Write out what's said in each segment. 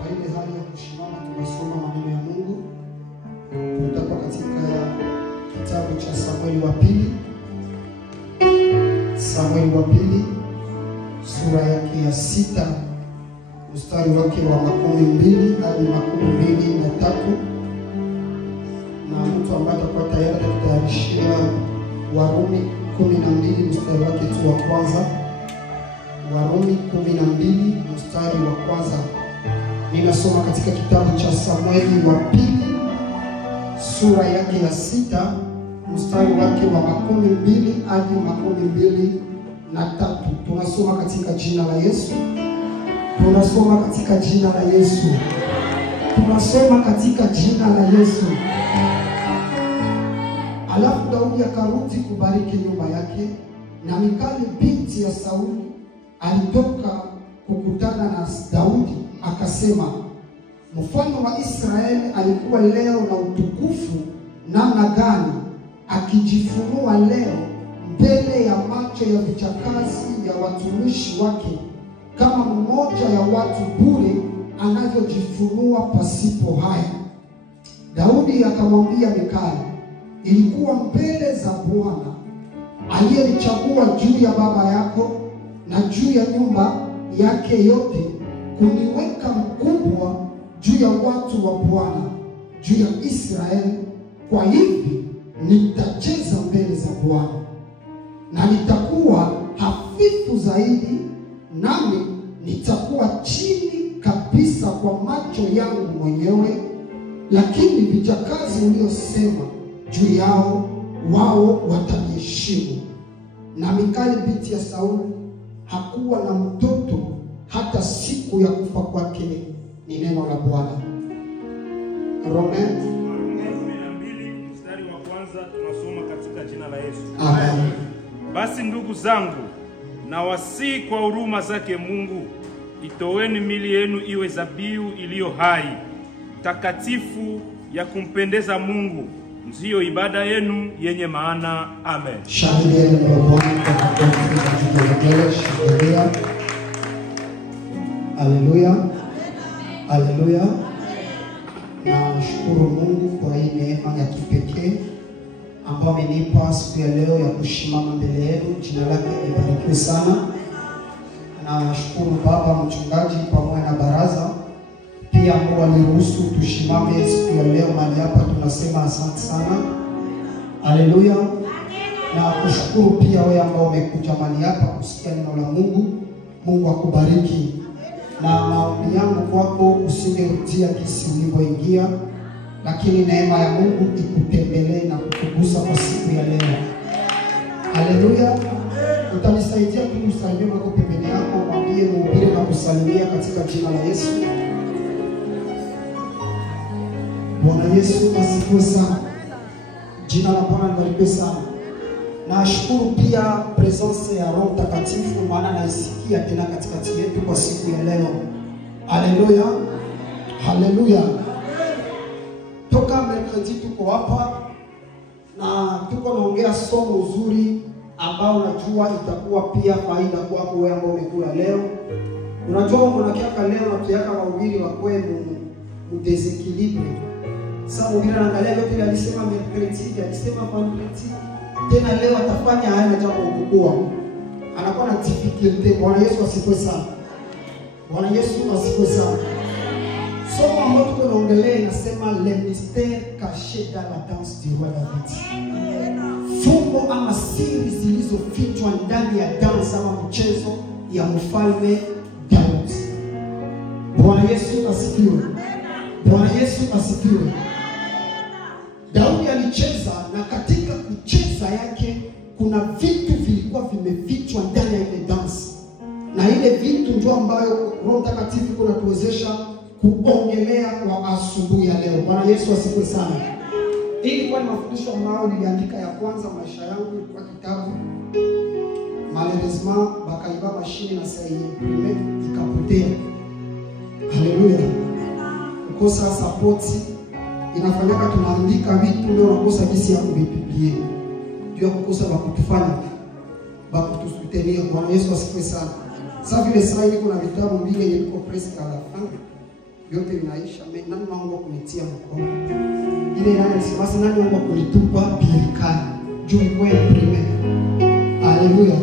Kwa ile hali ya kushimama tunasoma maneno ya Mungu. Tutakuwa katika kitabu cha Samueli wa pili. Samueli wa pili sura yake ya 6 mstari wake wa 12 hadi 23. Na mtu ambaye atakuwa tayari tutayarishia Warumi 12 mstari wake tu wa kwanza. Warumi 12 mstari wa kwanza. Ninasoma katika kitabu cha Samueli wa pili sura yake ya 6 mstari wake wa 12 hadi 23. Tunasoma katika jina la Yesu. Tunasoma katika jina la Yesu. Tunasoma katika jina la Yesu. Alafu Daudi akarudi kubariki nyumba yake, na Mikali binti ya Sauli alitoka kukutana na Daudi, akasema, mfalme wa Israeli alikuwa leo na utukufu namna gani, akijifunua leo mbele ya macho ya vichakazi ya watumishi wake, kama mmoja ya watu bure anavyojifunua pasipo haya. Daudi akamwambia Mikali, ilikuwa mbele za Bwana aliyenichagua juu ya baba yako na juu ya nyumba yake yote, kuniweka mkubwa juu ya watu wa Bwana, juu ya Israeli. Kwa hivi nitacheza mbele za Bwana, na nitakuwa hafifu zaidi, nami nitakuwa chini kabisa kwa macho yangu mwenyewe. Lakini vichakazi uliosema juu yao, wao wataniheshimu. Na Mikali binti ya Sauli hakuwa na mtoto hata siku ya kufa kwake. Ni neno la Bwana. Rome 12 mstari wa kwanza tunasoma katika jina la Yesu. Amen. Basi ndugu zangu, na wasii kwa huruma zake Mungu, itoweni miili yenu iwe dhabihu iliyo hai, takatifu, ya kumpendeza Mungu, ndiyo ibada yenu yenye maana. Amen. Shangilia neno la Bwana kwa kutukuza. Shangilia. Haleluya. Haleluya. Na nashukuru Mungu kwa hii neema ya kipekee ambayo amenipa siku ya leo ya kusimama mbele yenu. Jina lake libarikiwe sana. Na nashukuru baba mchungaji pamoja na baraza pia ambao waliruhusu tusimame siku ya leo mahali hapa. Tunasema asante sana. Haleluya. Na kushukuru pia wewe ambao umekuja mahali hapa kusikia neno la Mungu. Mungu akubariki. Na maombi yangu kwako, usingerudia kisi ulivyoingia, lakini neema ya Mungu ikutembelee na kukugusa kwa siku ya leo. Haleluya. Utanisaidia tu usalimie wako pembeni yako, mwambie mhubiri na kusalimia katika jina la Yesu. Bwana Yesu asifiwe sana. Jina la Bwana libarikiwe sana. Nashukuru pia presence ya Roho Mtakatifu, maana naisikia tena katikati yetu kwa siku ya leo. Haleluya. Haleluya. Toka mercredi tuko hapa na tuko naongea somo zuri ambao najua itakuwa pia faida kwako wewe ambao umekula leo. Unajua unakiaka leo na tuyaka wahubiri wa kwenu mdesequilibre. Sasa mhubiri anaangalia yote ile alisema mercredi, alisema vendredi, tena leo atafanya haya jambo kubwa. Anakuwa na difficulty. Bwana Yesu asifiwe sana. Bwana Yesu asifiwe sana. Somo ambalo tuko naongelea inasema le mystère caché dans la danse du roi David. Fumbo ama siri zilizofichwa ndani ya dansi ama mchezo ya mfalme Daudi. Bwana Yesu asifiwe. Bwana Yesu asifiwe. Daudi alicheza, na katika kucheza yake kuna vitu vilikuwa vimefichwa ndani ya ile dansi. Na ile vitu ndio ambayo Roho Mtakatifu kunatuwezesha kuongelea kwa asubuhi ya leo. Bwana Yesu asifiwe sana. Hii kwa mafundisho ambayo niliandika ya kwanza maisha yangu kwa kitabu. Malheureusement bakaiba mashine na sasa imprime ikapotea. Haleluya. Kukosa support inafanyaka tunaandika vitu leo nakosa jinsi ya kuvipibia. Ndio kukosa wa kutufanya bakutusutenir. Bwana Yesu asifiwe sana. Sasa vile sasa hivi kuna vitabu mbili yenye iko presque à la fin. yote inaisha. Nani naomba kunitia mkono? Ile nani sasa, nani naomba kunitupa birikani juu iko ya prime. Haleluya.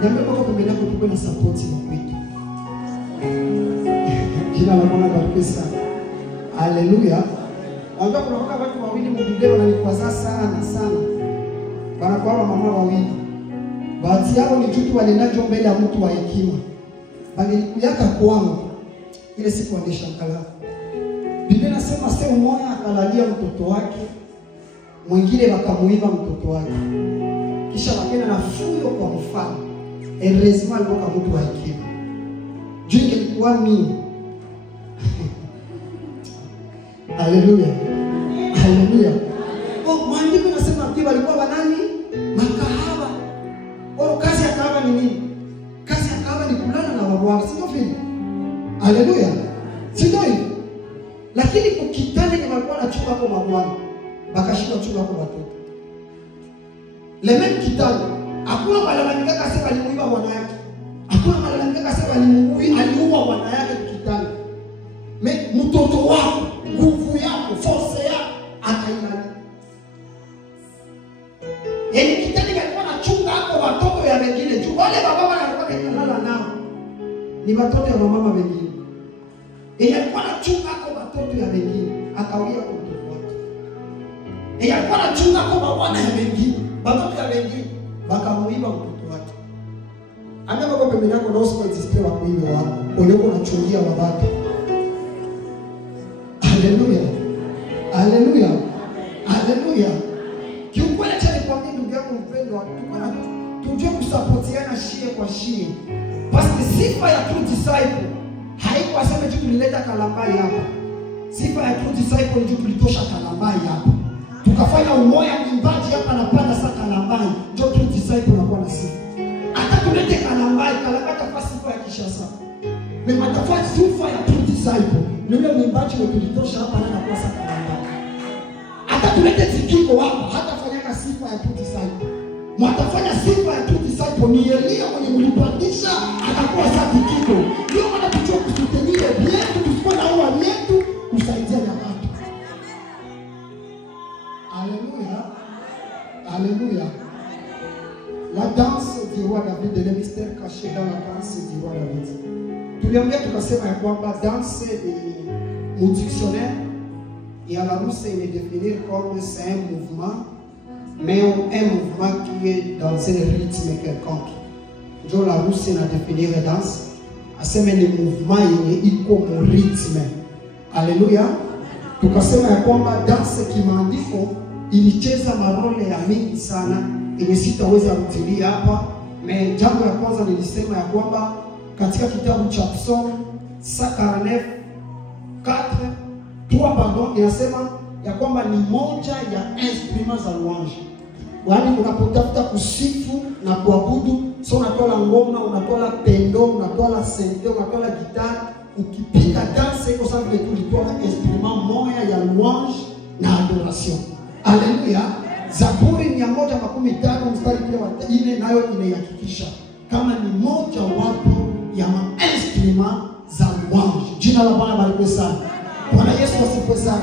Niambie kwa kumbele yako tuko na support wa kwetu. Jina la Bwana barikiwe sana. Haleluya. Wanajua kuna watu wawili mbiblia wananikwaza sana sana. Wanakuwa mama wawili. Bahati yao ni jutu walenajo mbele ya mtu wa hekima. Bangelikuyaka kwangu ile siku wangeshangaa. Biblia inasema sema mmoja akalalia mtoto wake, mwingine wakamuiba mtoto wake. Kisha wakenda na fuyo kwa mfano. Erezima alikuwa mtu wa hekima. Juu ilikuwa mimi. Haleluya. Haleluya. Maandiko yanasema pia walikuwa wanani? Makahaba. Kazi ya kahaba ni nini? Kazi ya kahaba ni kulala na wabwana, sio vile? Haleluya. Sio hivyo. Lakini ukitani ni walikuwa na chumba kwa mabwana, bakashika chumba kwa watoto. Lemen kitani, hakuna malalamika kasema alimuiba bwana yake. Hakuna malalamika kasema aliua bwana yake kitani. Mtoto wako, nguvu yako, force yako akailani. Yaani kitani alikuwa anachunga hapo watoto ya wengine. Juu wale baba walikuwa wanalala nao ni watoto ya mama wengine. Yeye alikuwa anachunga hapo watoto ya wengine, akawia kwa mtoto wake. Yeye alikuwa anachunga hapo bwana ya wengine, watoto ya wengine, bakamuiba mtoto wake. Amema kwa pembeni yako na usipo display wa kuiba wako. Ulioko unachungia wabaki. Haleluya. Haleluya. Haleluya. Kiukweli acha nikwambie ndugu yangu mpendwa, tujue kusapotiana shie kwa shie. Basi sifa ya true disciple haiko aseme tu tulileta kalambai hapa. Sifa ya true disciple ndio tulitosha kalambai hapa. Tukafanya umoja mwimbaji hapa na panda sasa kalambai. Ndio true disciple anakuwa na sifa. Hata tulete kalambai kwa sifa ya Kishasa. Mimi matafati sifa ya true disciple. Ndio mwimbaji ndio tulitosha hapa na kwa sasa kalambai. Hata tulete tikiko hapa hata fanya sifa ya true disciple. Mwatafanya sifa ya true disciple ni Elia mwenye mlipandisha atakuwa sasa tikiko. Ndio maana tuchukue kututengia vyetu tusipo na uwa yetu kusaidia na watu. Alléluia. Alléluia. La danse du roi David, le mystère caché dans la danse du roi David. Tuliongea tukasema ya kwamba danse ni dictionnaire et à la Rousse il est défini comme c'est un mouvement, mais un mouvement qui est dans un rythme quelconque. Ndio la Rousse na définir danse aseme ni mouvement yenye iko mu rythme. Haleluya. Tukasema ya kwamba danse kimaandiko ilicheza marole ya mingi sana yenye sitaweza kutilia hapa. Jambo ya kwanza nilisema ya kwamba katika kitabu cha Psalm 149 3 inasema ya kwamba ni moja ya instruments za louange. Yaani unapotafuta kusifu na kuabudu, so unatoa ngoma, unatoa pendo, unatoa sente, unatoa gitaa, ukipiga danse kwa sababu tu ulitoa instrument moja ya louange na adoration. Haleluya. Zaburi 115 mstari wa 4 nayo inahakikisha kama ni moja wapo ya instrument za louange. Jina la Bwana barikiwe sana. Bwana Yesu asifiwe sana.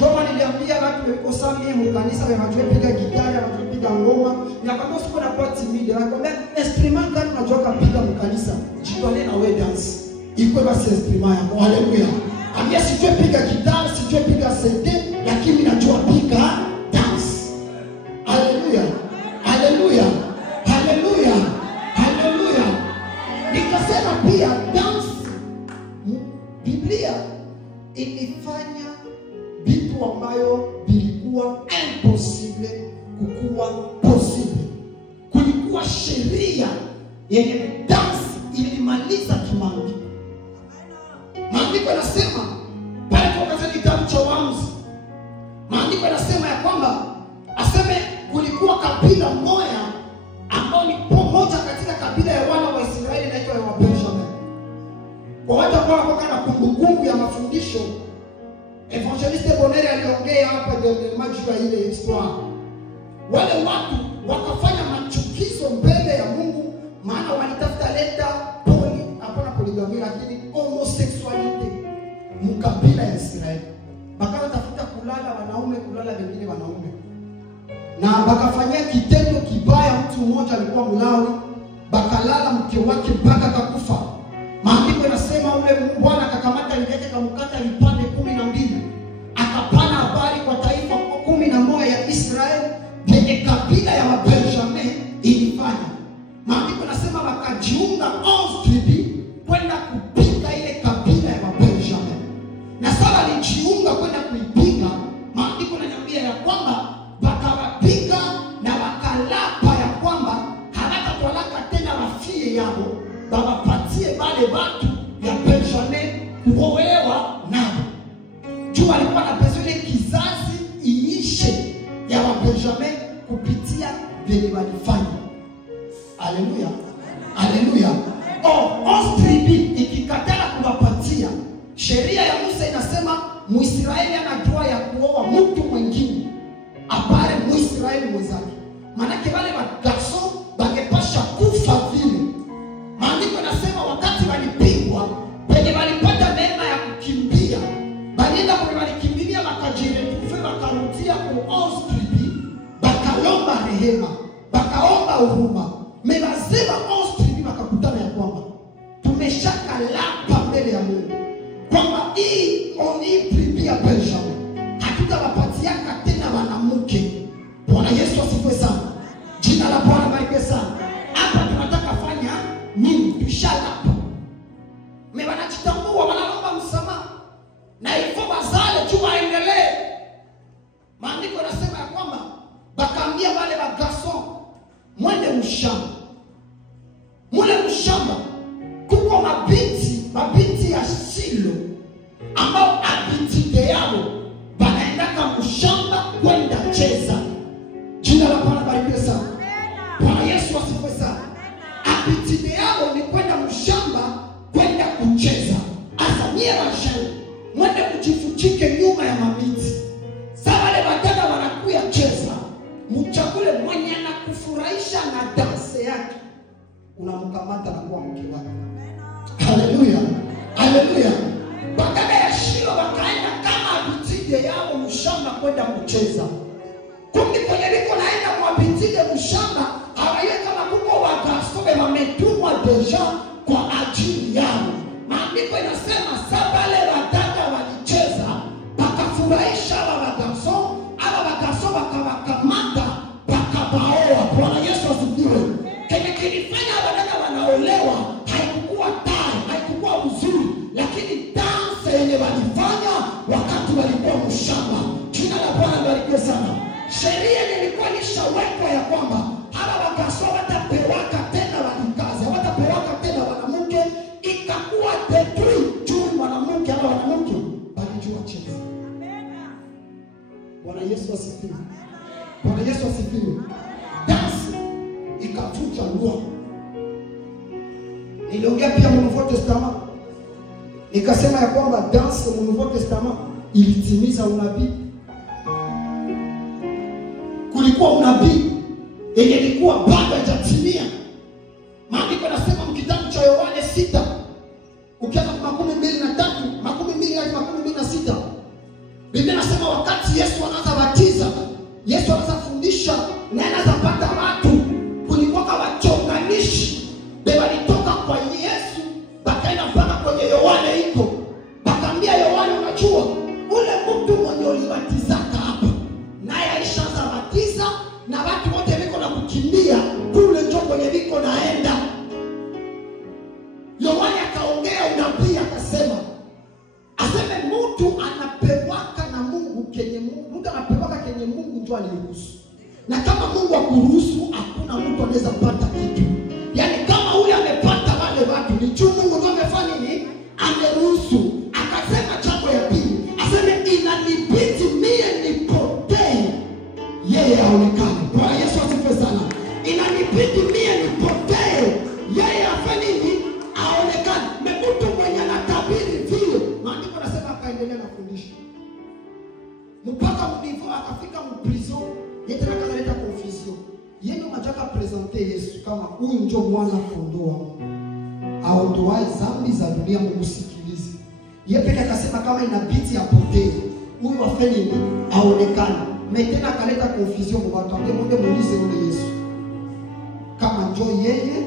Joma niliambia watu weko mimi mkanisa wanajua piga gitaa, wanapiga ngoma, na kama usipo na kwa timide, nakwambia instrument gani unajua kupiga mkanisa? Jitwalie na wewe dance. Iko basi instrument yako. Haleluya. Ambia sijue piga gitaa, sijue piga sente, lakini najua piga dance. Haleluya. Haleluya. Haleluya. Haleluya. Nikasema pia dance Biblia ilifanya vitu ambayo vilikuwa impossible kukuwa possible. Kulikuwa sheria yenye dance ilimaliza kimaandiko. Maandiko yanasema pale kwa kitabu cha Waamuzi, maandiko yanasema ya kwamba aseme kulikuwa kabila moja ambao ni pamoja katika kabila ya wana wa Israeli inaitwa wa Benjamin. Kwa watu ambao wako na kumbukumbu ya mafundisho, Evangeliste Bonere aliongea hapa ndio maji ya ile histoire. Wale watu wakafanya machukizo mbele ya Mungu, maana walitafuta leta hapana poligami, lakini homosexuality. mkabila ya Israeli. Bakawa tafuta kulala wanaume, kulala wengine wanaume. Na bakafanyia kitendo kibaya. Mtu mmoja alikuwa Mlawi, bakalala mke wake mpaka akakufa. Maandiko yanasema ule Bwana akakamata ndege akamkata vipande 12. Akapana habari kwa taifa 11 ya Israeli yenye kabila ya Wabenjamin ilifanya. Maandiko yanasema wakajiunga 11 tribu kwenda kupiga ile kabila ya Wabenjamin. Na sasa walijiunga kwenda kuipiga. Maandiko yananiambia ya kwamba wakawapiga na wakalapa ya kwamba hawatatwalaka tena wafie yao, wawapatie wale watu ya Benjamin kuolewa nao. Juu walikuwa na pesa ile kizazi iishe ya Wabenjamin kupitia vile walifanya. Haleluya. Haleluya. Tribu ikikatala kuwapatia, sheria ya Musa inasema Muisraeli ana droit ya kuoa mtu mwingine apare Muisraeli mwenzake. Manake wale wagaso bangepasha kufa vile. Maandiko yanasema wakati walipigwa, penye walipata neema ya kukimbia, balienda kwenye walikimbilia wakajiretufe, wakarudia kwa tribu, bakalomba rehema, bakaomba huruma. Melazima tribu wakakutana ya kwamba tumeshaka lapa mbele ya Mungu kwamba hii tribu ya Benjamin hatutawapatiaka tena wanamke. Bwana Yesu asifiwe sana. Jina la Bwana barikiwe sana. Hapa tunataka fanya nini? Tushalapa. Wanajitambua, wanaomba msamaha na ifo bazale tu waendelee. Maandiko yanasema ya kwamba bakaambia wale bagason mwende mshamba. Mule mshamba kuko mabinti ya Shilo ambao abitide yao banaenda kama mshamba kwenda cheza. Jina la Bwana barikiwe sana. Bwana Yesu asifiwe sana. Abitide yao ni kwenda mshamba kwenda kucheza. Azamie mashauri mwende kujifuchike nyuma ya mamiti. Sasa wale watata wanakuya cheza, mchakule mwenye na kufurahisha na danse yake, unamkamata na kuwa mke wake. Haleluya. Haleluya. Badala ya Shilo wakaenda kama abitide yao mshamba kwenda kucheza. Kumbe kwenye liko naenda kwa abitide mshamba, hawaye kama kuko wagasobe wametumwa deja kwa ajili yao. Maandiko inasema sabale watata walicheza, bakafurahisha wagaso, ala wagaso wakawakamata, bakabaoa. Bwana Yesu asifiwe. Kile kilifanya watata wanaolewa haikuwa tai, haikuwa uzuri, lakini danse yenye walifanya wakati walikuwa mshamba. Jina la Bwana barikiwe sana. Sheria ilikuwa ishawekwa ya kwamba hawa wagaso watapewaka tena walikazi, watapewaka tena wanamke, ikakuwa tetui juu mwanamke ama wanamke walijua cheza. Bwana Yesu asifiwe. Bwana Yesu asifiwe. Dansi ikafuta lua. Niliongea pia mu Nouveau Testament, nikasema ya kwamba dansi mu Nouveau Testament ilitimiza unabii. Kulikuwa unabii yenye ilikuwa bado haijatimia. Maandiko yanasema mkitabu cha Yohane 6 ukianza kwa 12:3, 12 hadi 26. Biblia inasema wakati Yesu anaanza batiza, Yesu anaanza fundisha na anaanza pata watu, kulikuwa wachonganishi. Walitoka kwa Yesu bakaenda mpaka kwenye Yohane iko. Bakaambia Yohane, unajua ule mtu mwenye ulibatizaka hapa, naye alishaanza batiza na watu wote wiko na kukimbia kule njoo kwenye wiko naenda. Yohane akaongea unabii akasema, aseme mtu anapewaka na Mungu kenye Mungu, mtu anapewaka kenye Mungu njoo aliruhusu. Na kama Mungu akuruhusu hakuna mtu anaweza pata kitu. Yaani kama ule amepata wale watu ni juu Mungu ndio amefanya nini? Ameruhusu. Akasema jambo ya pili, aseme inanibidi mie nipotee yeye aonekane. Bwana Yesu asifiwe sana. Inanibidi mie nipotee yeye afanye nini? Aonekane. Mtu mwenye anatabiri vile, maandiko yanasema akaendelea na fundisho mpaka mdivo akafika mprison. Yeye tena kaleta confusion. Yeye ndo mataka presenter Yesu kama huyu ndio mwana kondoo aondoaye dhambi za dunia. Msikilize, Yeye pekee akasema kama inabidi apotee, huyu afanye nini? Aonekane. Tena akaleta confusion kwa watu. Mungu muulize yule Yesu kama njoo yeye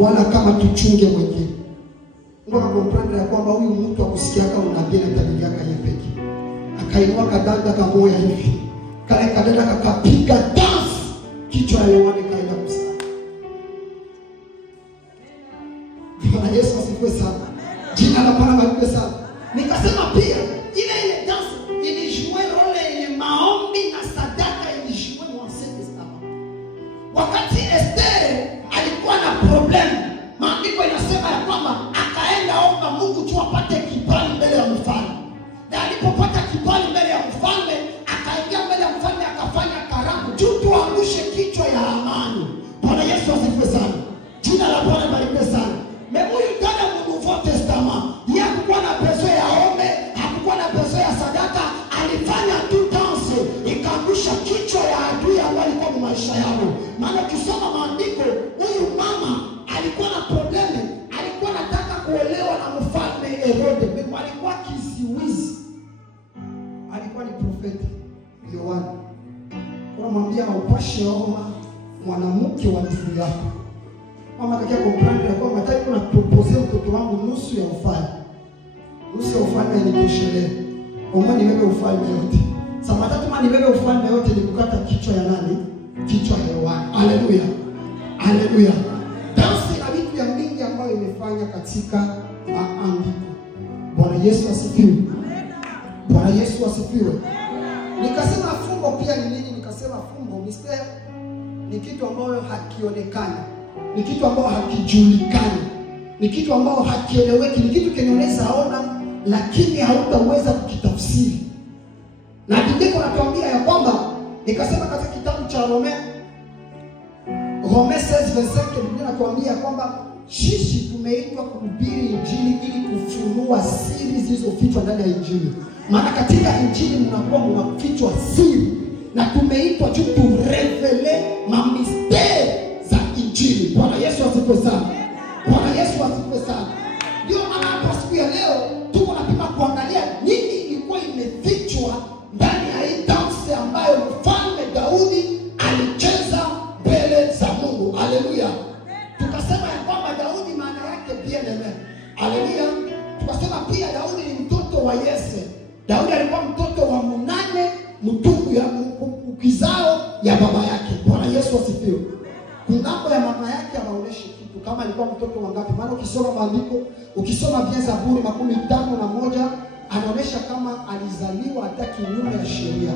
wala kama tuchunge mwingine. Ndio akakomprendre ya kwamba huyu mtu akusikiaka unabii na tabia yake yeye pekee. Akainua kadanda kamoya hivi. Kale kadanda kakapiga dance, kichwa ya Yohana kaenda kusema. Bwana Yesu asifiwe sana. Jina la Bwana libarikiwe sana. Nikasema pia ile dance ilijue role yenye maombi na sadaka ilijue mwanzoni sana. Wakati Esther alikuwa na problem, maandiko inasema ya kwamba akaenda omba Mungu tu apate kibali mbele ya mfalme. Na alipopata kibali mbele ya mfalme, akaingia mbele ya mfalme akafanya karamu tu tuangushe kichwa ya Hamani. Bwana Yesu asifiwe sana. Jina la Bwana libarikiwe sana. Huyu ndani ya Nouveau Testament, yeye hakuwa na pesa ya ombe, hakuwa na pesa ya sadaka, alifanya tu dance ikaangusha kichwa ya adui ambaye alikuwa kwa maisha yao. Maana kusoma maandiko, huyu mama alikuwa na problemi, alikuwa anataka kuolewa na mfalme Herode, alikuwa kiziwizi. Alikuwa ni profeti Yohana. Kwa mwambia upashe oma mwanamke wa ndugu yako. Mama kakia comprendre kwa mataki kuna proposer mtoto wangu nusu ya ufalme. Nusu ya ufalme ni kushelee. Omba niweke ufalme yote. Sasa matatu mani niweke ufalme yote ni kukata kichwa ya nani? Kichwa ya Yohana. Haleluya. Haleluya. Dansi na vitu ya mingi ambayo imefanya katika maandiko. Bwana Yesu asifiwe. Bwana Yesu asifiwe. Nikasema fumbo pia ni nini? Nikasema fumbo mistake ni kitu ambayo hakionekani. Ni kitu ambao hakijulikani, ni kitu ambao hakieleweki, ni kitu kenye unaweza ona lakini hautaweza kukitafsiri. Na Biblia inatuambia ya kwamba, nikasema katika kitabu cha Rome 16:25, Biblia inatuambia kwamba sisi tumeitwa kuhubiri injili ili kufunua siri zilizofichwa ndani ya injili. Maana katika injili mnafichwa siri, na tumeitwa tu turevele mamisteri za injili. Bwana Yesu asifiwe sana. Bwana Yesu asifiwe sana. Ndio maana hapa siku ya leo tuko napima kuangalia nini ilikuwa imefichwa ndani ya hii dansi ambayo mfalme Daudi alicheza mbele za Mungu. Haleluya. Tukasema ya kwamba Daudi maana yake bien-aimé. Haleluya. Tukasema pia Daudi ni mtoto wa Yese. Daudi alikuwa mtoto wa munane mtungu ya ukizao ya baba yake. Bwana Yesu asifiwe. Kungambo ya mama yake anaonesha kitu kama alikuwa mtoto wangapi. Maana ukisoma maandiko, ukisoma vya Zaburi 51 anaonesha kama alizaliwa hata kinyume ya sheria.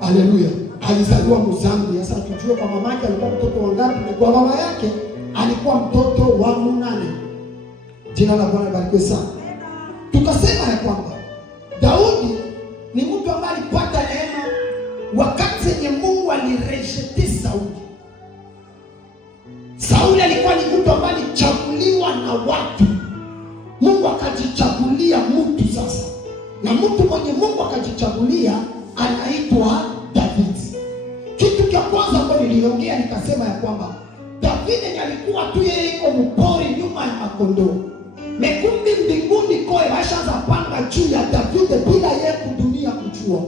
Haleluya. Alizaliwa mzambi. Sasa tujue kwa mama yake alikuwa mtoto wangapi na kwa baba yake alikuwa mtoto wa munane. Jina la Bwana libarikiwe sana. Tukasema ya kwamba Daudi ni mtu ambaye alipata neema wakati yenye Mungu alirejete Sauli. Sauli alikuwa ni mtu ambaye alichaguliwa na watu. Mungu akajichagulia mtu sasa. Na mtu mwenye Mungu akajichagulia anaitwa David. Kitu cha kwanza ambacho niliongea nikasema ya kwamba David alikuwa tu yeye yuko mpori nyuma ya makondoo. Mekumbi mbinguni koe washaanza panga juu ya David bila yeye kudunia kujua.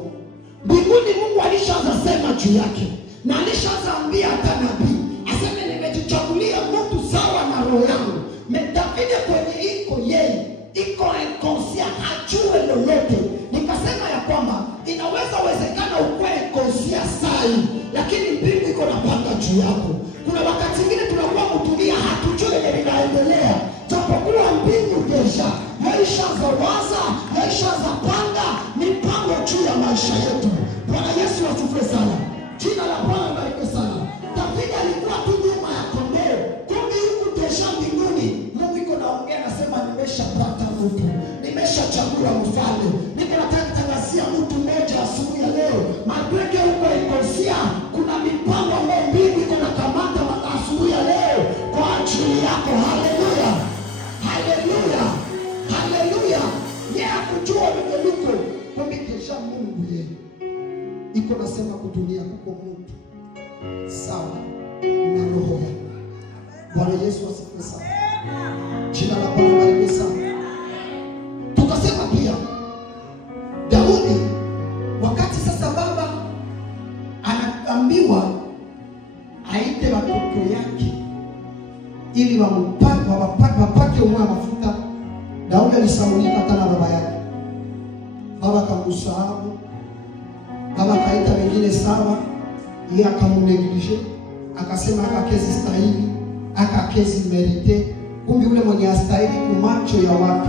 Mbinguni Mungu alishaanza sema juu yake. Na alishaanza ambia hata nabii aseme nimejichagulia mtu sawa na roho yangu. David kwenye iko yeye iko inconscient, hajue lolote. Nikasema ya kwamba inaweza uwezekana ukwe inconscient sai, lakini mbingu iko na panga juu yako. Kuna wakati mwingine tunakuwa kutulia hatujue nini linaendelea. Japokuwa mbingu kesha maisha za waza, maisha za panga mipango juu ya maisha yetu. Bwana Yesu asifiwe sana. Jina la Bwana libarikiwe sana. David alikuwa tu nyuma ya kondoo. Kumbe huku kesha mbinguni Mungu iko naongea nasema nimeshapata mtu. Nimeshachagua mfalme. Niko nataka kutangazia mtu mmoja asubuhi ya leo. Magreke huko ikosia kuna mipango ambayo mbingu iko nakamata asubuhi ya leo kwa ajili yako. Haleluya. Haleluya. Haleluya. Yeye akujua mwenyeluko. Kumbe kesha Mungu yeye iko nasema kudunia kuko mtu sawa na roho yako. Bwana Yesu asifiwe sana. Jina la Bwana libarikiwe sana. pia Daudi, wakati sasa baba anaambiwa aite watoto yake ili wapake umwa mafuta, Daudi alisaulika hata na baba yake. Baba akamsahau, baba akaita wengine sawa, yeye akamuneglige, akasema akakezi stahili, akakezi merite. Kumbe yule mwenye astahili kumacho ya watu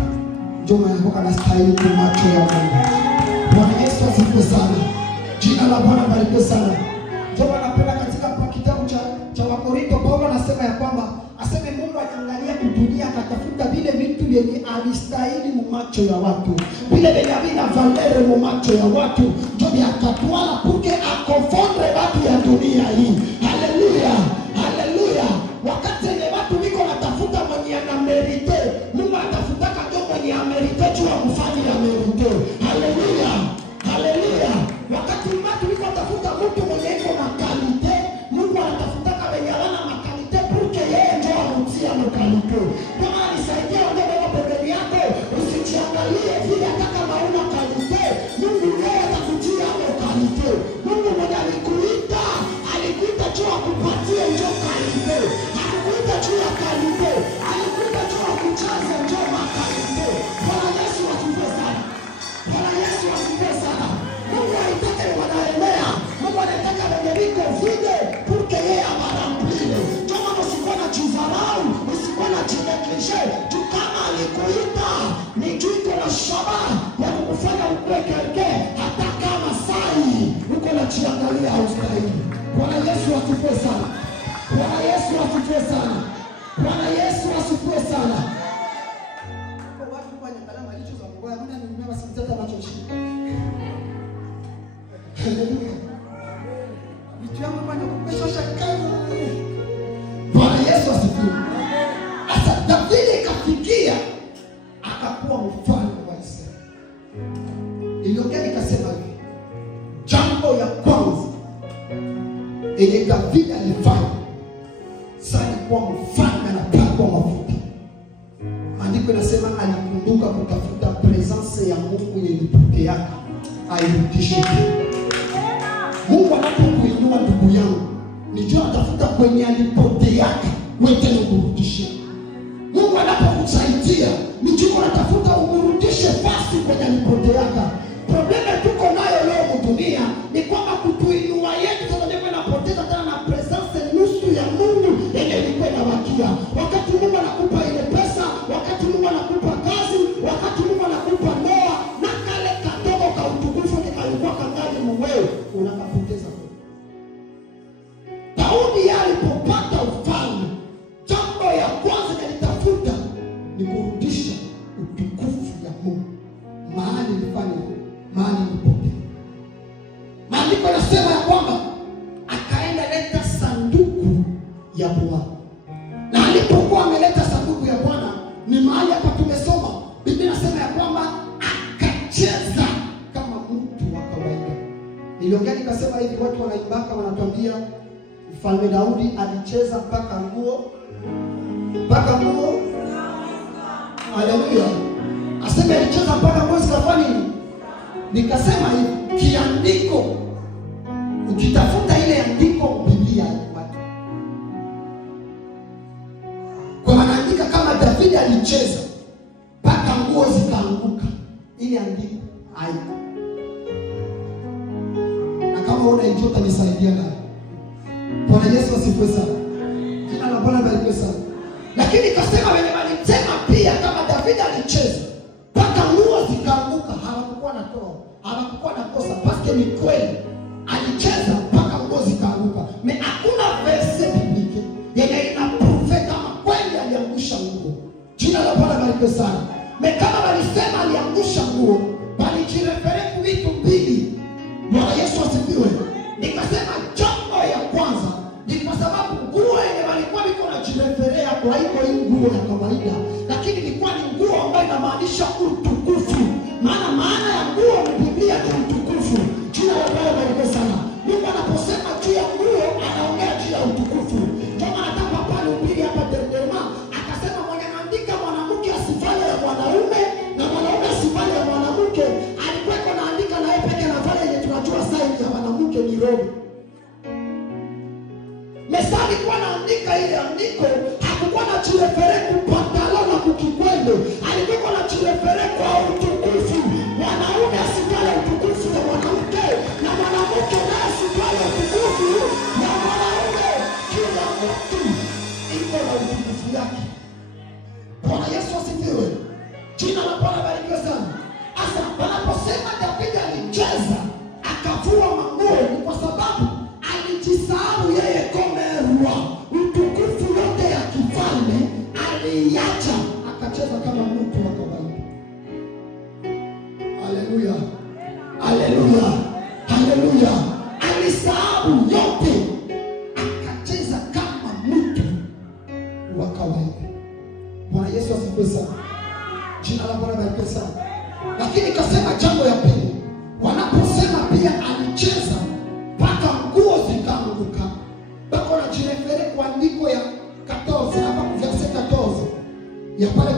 ndio mwenye anastahili kumacho ya Mungu. Bwana Yesu asifiwe sana. Jina la Bwana barikiwe sana. Ndio anapenda katika kitabu cha Wakorintho, Paulo anasema ya kwamba aseme Mungu anaangalia dunia akatafuta vile vitu vyenye alistahili mumacho ya watu, vile vyenye havina valere mumacho ya watu, ndio akatwala kuke akofondre watu ya dunia hii. Haleluya, haleluya. Wakati ile watu wiko natafuta mwenye ana merite, Mungu atafutaka ndio mwenye amerite juu amfanye ya merite. Haleluya, haleluya. Wakati watu wiko natafuta mtu mwenye iko na kalite, Mungu anatafutaka wenye wana makalite porque yeye ndio anutia makalite. Kama nisaidia ndio pembeni yako, usijiangalie vile hata kama una kalite, Mungu yeye atakutia hapo kalite. Mungu mwenye alikuita juu akupatie ndio kalite. Alikuita juu ya kalite, alikuita juu ya kuchaza ndio makalite. Bwana Yesu asifiwe sana. Bwana Yesu asifiwe sana. Mungu anataka wanaelea, Mungu anataka wengine vile porque yeye amarampile. Kama usikuwa na jizarau, usikuwa na jineklishe, tu kama alikuita ni juu iko na shaba ya kukufanya ukue kelke, hata kama sai uko na jiangalia haustahili. Bwana Yesu asifiwe sana. Bwana Yesu asifiwe sana. Bwana Yesu asifiwe sana. Kwa watu kwa nyakala malicho za Mungu, hamna ni mmewa simtata macho chini. Haleluya. Vitu yangu bwana kupesha shakani. Bwana Yesu asifiwe. Sasa Daudi kafikia akakuwa mfalme wa Israeli. Niliongea nikasema hivi. Jambo ya kwanza yenye Daudi alifanya sasa kuwa mfalme na pakwa mafuta. Maandiko yanasema alikumbuka kutafuta presence ya Mungu yenye yake airudishe. Mungu anapokuinua ndugu yangu, nijua atafuta kwenye alipoteaka wewe kurudishe. Mungu anapokusaidia, nijua anatafuta umrudishe basi kwenye alipoteaka. Problema tuko nayo leo dunia ni kwamba kutuinua yetu sasa ndio tunapoteza tena na presence nusu ya Mungu ile ilikuwa inabakia. Wakati Mungu anakupa ile pesa, wakati Mungu anakupa kazi, wakati Mungu anakupa ndoa, na kale kadogo ka utukufu kalikuwa kangali mwewe unakapoteza. Daudi alipopata ufalme, jambo ya kwanza alitafuta ni kurudisha utukufu ya Mungu mahali ilifanya mahali ilipotea. Maandiko yanasema ya kwamba akaenda leta sanduku ya Bwana. Na alipokuwa ameleta sanduku ya Bwana, ni mahali hapa tumesoma, Biblia inasema ya kwamba akacheza kama mtu wa kawaida. Niliongea nikasema hivi, watu wanaimbaka wanatuambia Mfalme Daudi alicheza mpaka nguo. Haleluya. Asema alicheza mpaka nguo zikafanya nini? Nikasema hivi, kiandiko ukitafuta ile andiko Biblia kwa anaandika kama David alicheza mpaka nguo zikaanguka, ile andiko haiko. Na kama unaijua utanisaidia nayo. Bwana Yesu asifiwe sana. Jina la Bwana barikiwe sana. Lakini kasema wale walisema pia kama David alicheza mpaka nguo zikaanguka, hawakuwa na toa, hawakuwa na kosa, paske ni kweli alicheza mpaka nguo zikaanguka. Hakuna verse biblike yenye inaprove kama kweli aliangusha nguo. Jina la Bwana barikiwe sana. Kama walisema aliangusha nguo, bali jirefere vitu mbili. Bwana Yesu asifiwe. Nikasema jambo ya kwanza ni kwa sababu nguo yenye walikuwa liko na jireferea kwa hii nguo ya kawaida, lakini ilikuwa ni nguo ambayo inamaanisha utukufu. Maana ya nguo Biblia ni utukufu. Jina la Nairobi. Mesali kwa naandika ile andiko, hakukuwa na chirefere kupatalo na kukikwende. Alikuwa na chirefere kwa utukufu. Mwanaume asipale utukufu wa mwanamke, na mwanamke naye asipale utukufu wa mwanaume. Kila mtu iko na utukufu yake. Bwana Yesu asifiwe. Jina la Bwana barikiwe sana. Asa wanaposema Daudi alicheza akavua manguo, ni kwa sababu alijisahau yeye komerwa. Utukufu yote ya kifalme aliacha, akacheza kama mtu wa kawaida. Haleluya, haleluya, haleluya. Alisahau yote, akacheza kama mtu wa kawaida. Bwana Yesu asifiwe sana. Jina la Bwana barikiwe sana. Lakini kasema jambo ya pili, wanaposema pia alicheza mpaka nguo zikaanguka, bako na jirefere kwa andiko ya 14 hapa verse 14 ya pale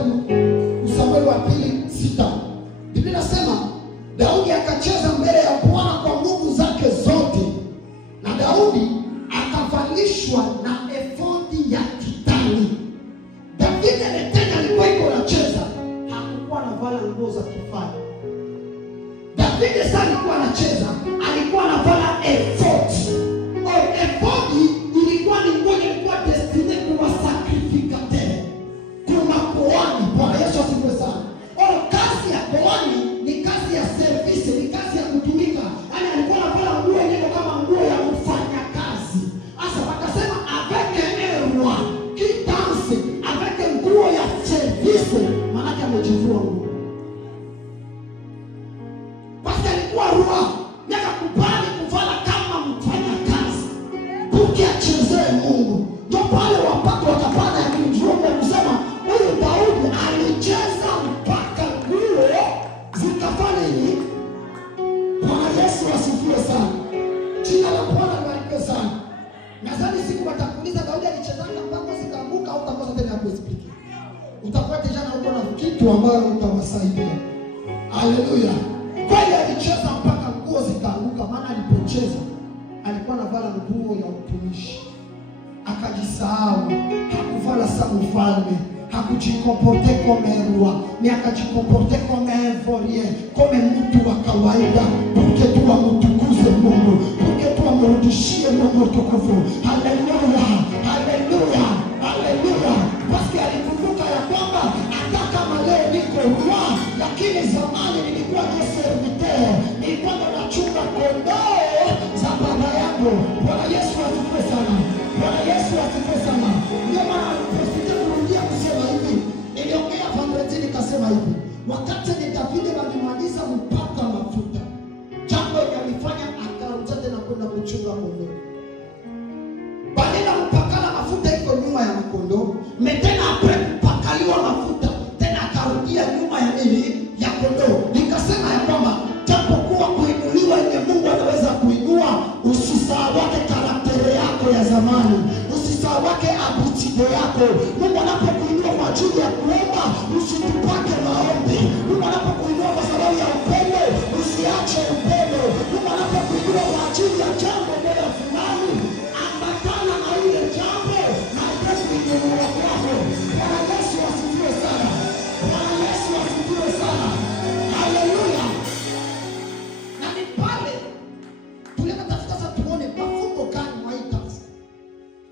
Samueli wa pili 6. Biblia inasema Daudi akacheza mbele ya Bwana kwa nguvu zake zote, na Daudi akavalishwa na efodi ya kitani. Daudi tena alikuwa iko anacheza, hakuwa anavala nguo za kifani. Daudi sasa alikuwa anacheza, alikuwa anavala efodi. Efodi ilikuwa ni nguo ilikuwa destined kwa sacrificateur, kuna kuhani. Bwana Yesu asifiwe sana. Kazi ya kuhani ni kazi ya service, ni kazi ya kutumika. Yaani alikuwa anavala nguo yenyewe kama nguo ya kufanya kazi. Sasa wakasema avec un roi qui danse avec nguo ya service, maana yake amejivua nguo. Basi alikuwa roi, yakakubali kuvala kama mfanya kazi. Buki achezee Mungu. Ndio pale wapaka watapata ya kumjua na kusema huyu Daudi alicheza mpaka nguo zikafanya nini? Bwana Yesu asifiwe sana. Jina la Bwana libarikiwe sana. Nadhani siku watakuuliza Daudi alichezanga mpaka zikaanguka au utakosa tena kuexplain. Utakuwa tena uko na kitu ambacho utawasaidia. Haleluya. Kweli alicheza mpaka nguo zikaanguka, maana alipocheza alikuwa anavala nguo ya utumishi. Akajisahau, hakuvala sawa mfalme, hakujikomporte kama roi, ni akajikomporte kama envoyé, kama mtu wa kawaida. Porque tu amtukuze Mungu, porque tu amrudishie Mungu tukufu. Haleluya, haleluya, haleluya. Basi alikumbuka ya kwamba hata kama leo niko roi, lakini zamani nilikuwa serviteur, nilikuwa nachunga kondoo za baba yangu. Bwana Yesu asifiwe sana. Bwana Yesu asifiwe sana. Ndio maana aliposema kurudia kusema hivi, niliongea vendredi nikasema hivi, wakati ni David alimaliza mpaka mafuta, jambo alifanya akarudia tena kwenda kuchunga kondoo. Badala mpakana mafuta iko nyuma ya kondoo, tena apre mpakaliwa mafuta tena akarudia nyuma ya nini? Ya kondoo. Nikasema ya kwamba japokuwa kuinuliwa yenye Mungu anaweza kuinua, usisahau karaktere yako ya zamani, usisahau abutide yako. Mungu anapokuinua kwa ajili ya kuomba, usitupake maombi. Mungu anapokuinua kwa sababu ya upendo, usiache upendo. Mungu anapokuinua kwa ajili ya jambo moja fulani, ambatana na ile jambo na kuinua kwako. Bwana Yesu asifiwe sana. Bwana Yesu asifiwe sana. Haleluya. Na ni pale tunatafuta sasa tuone mafungo gani mwaita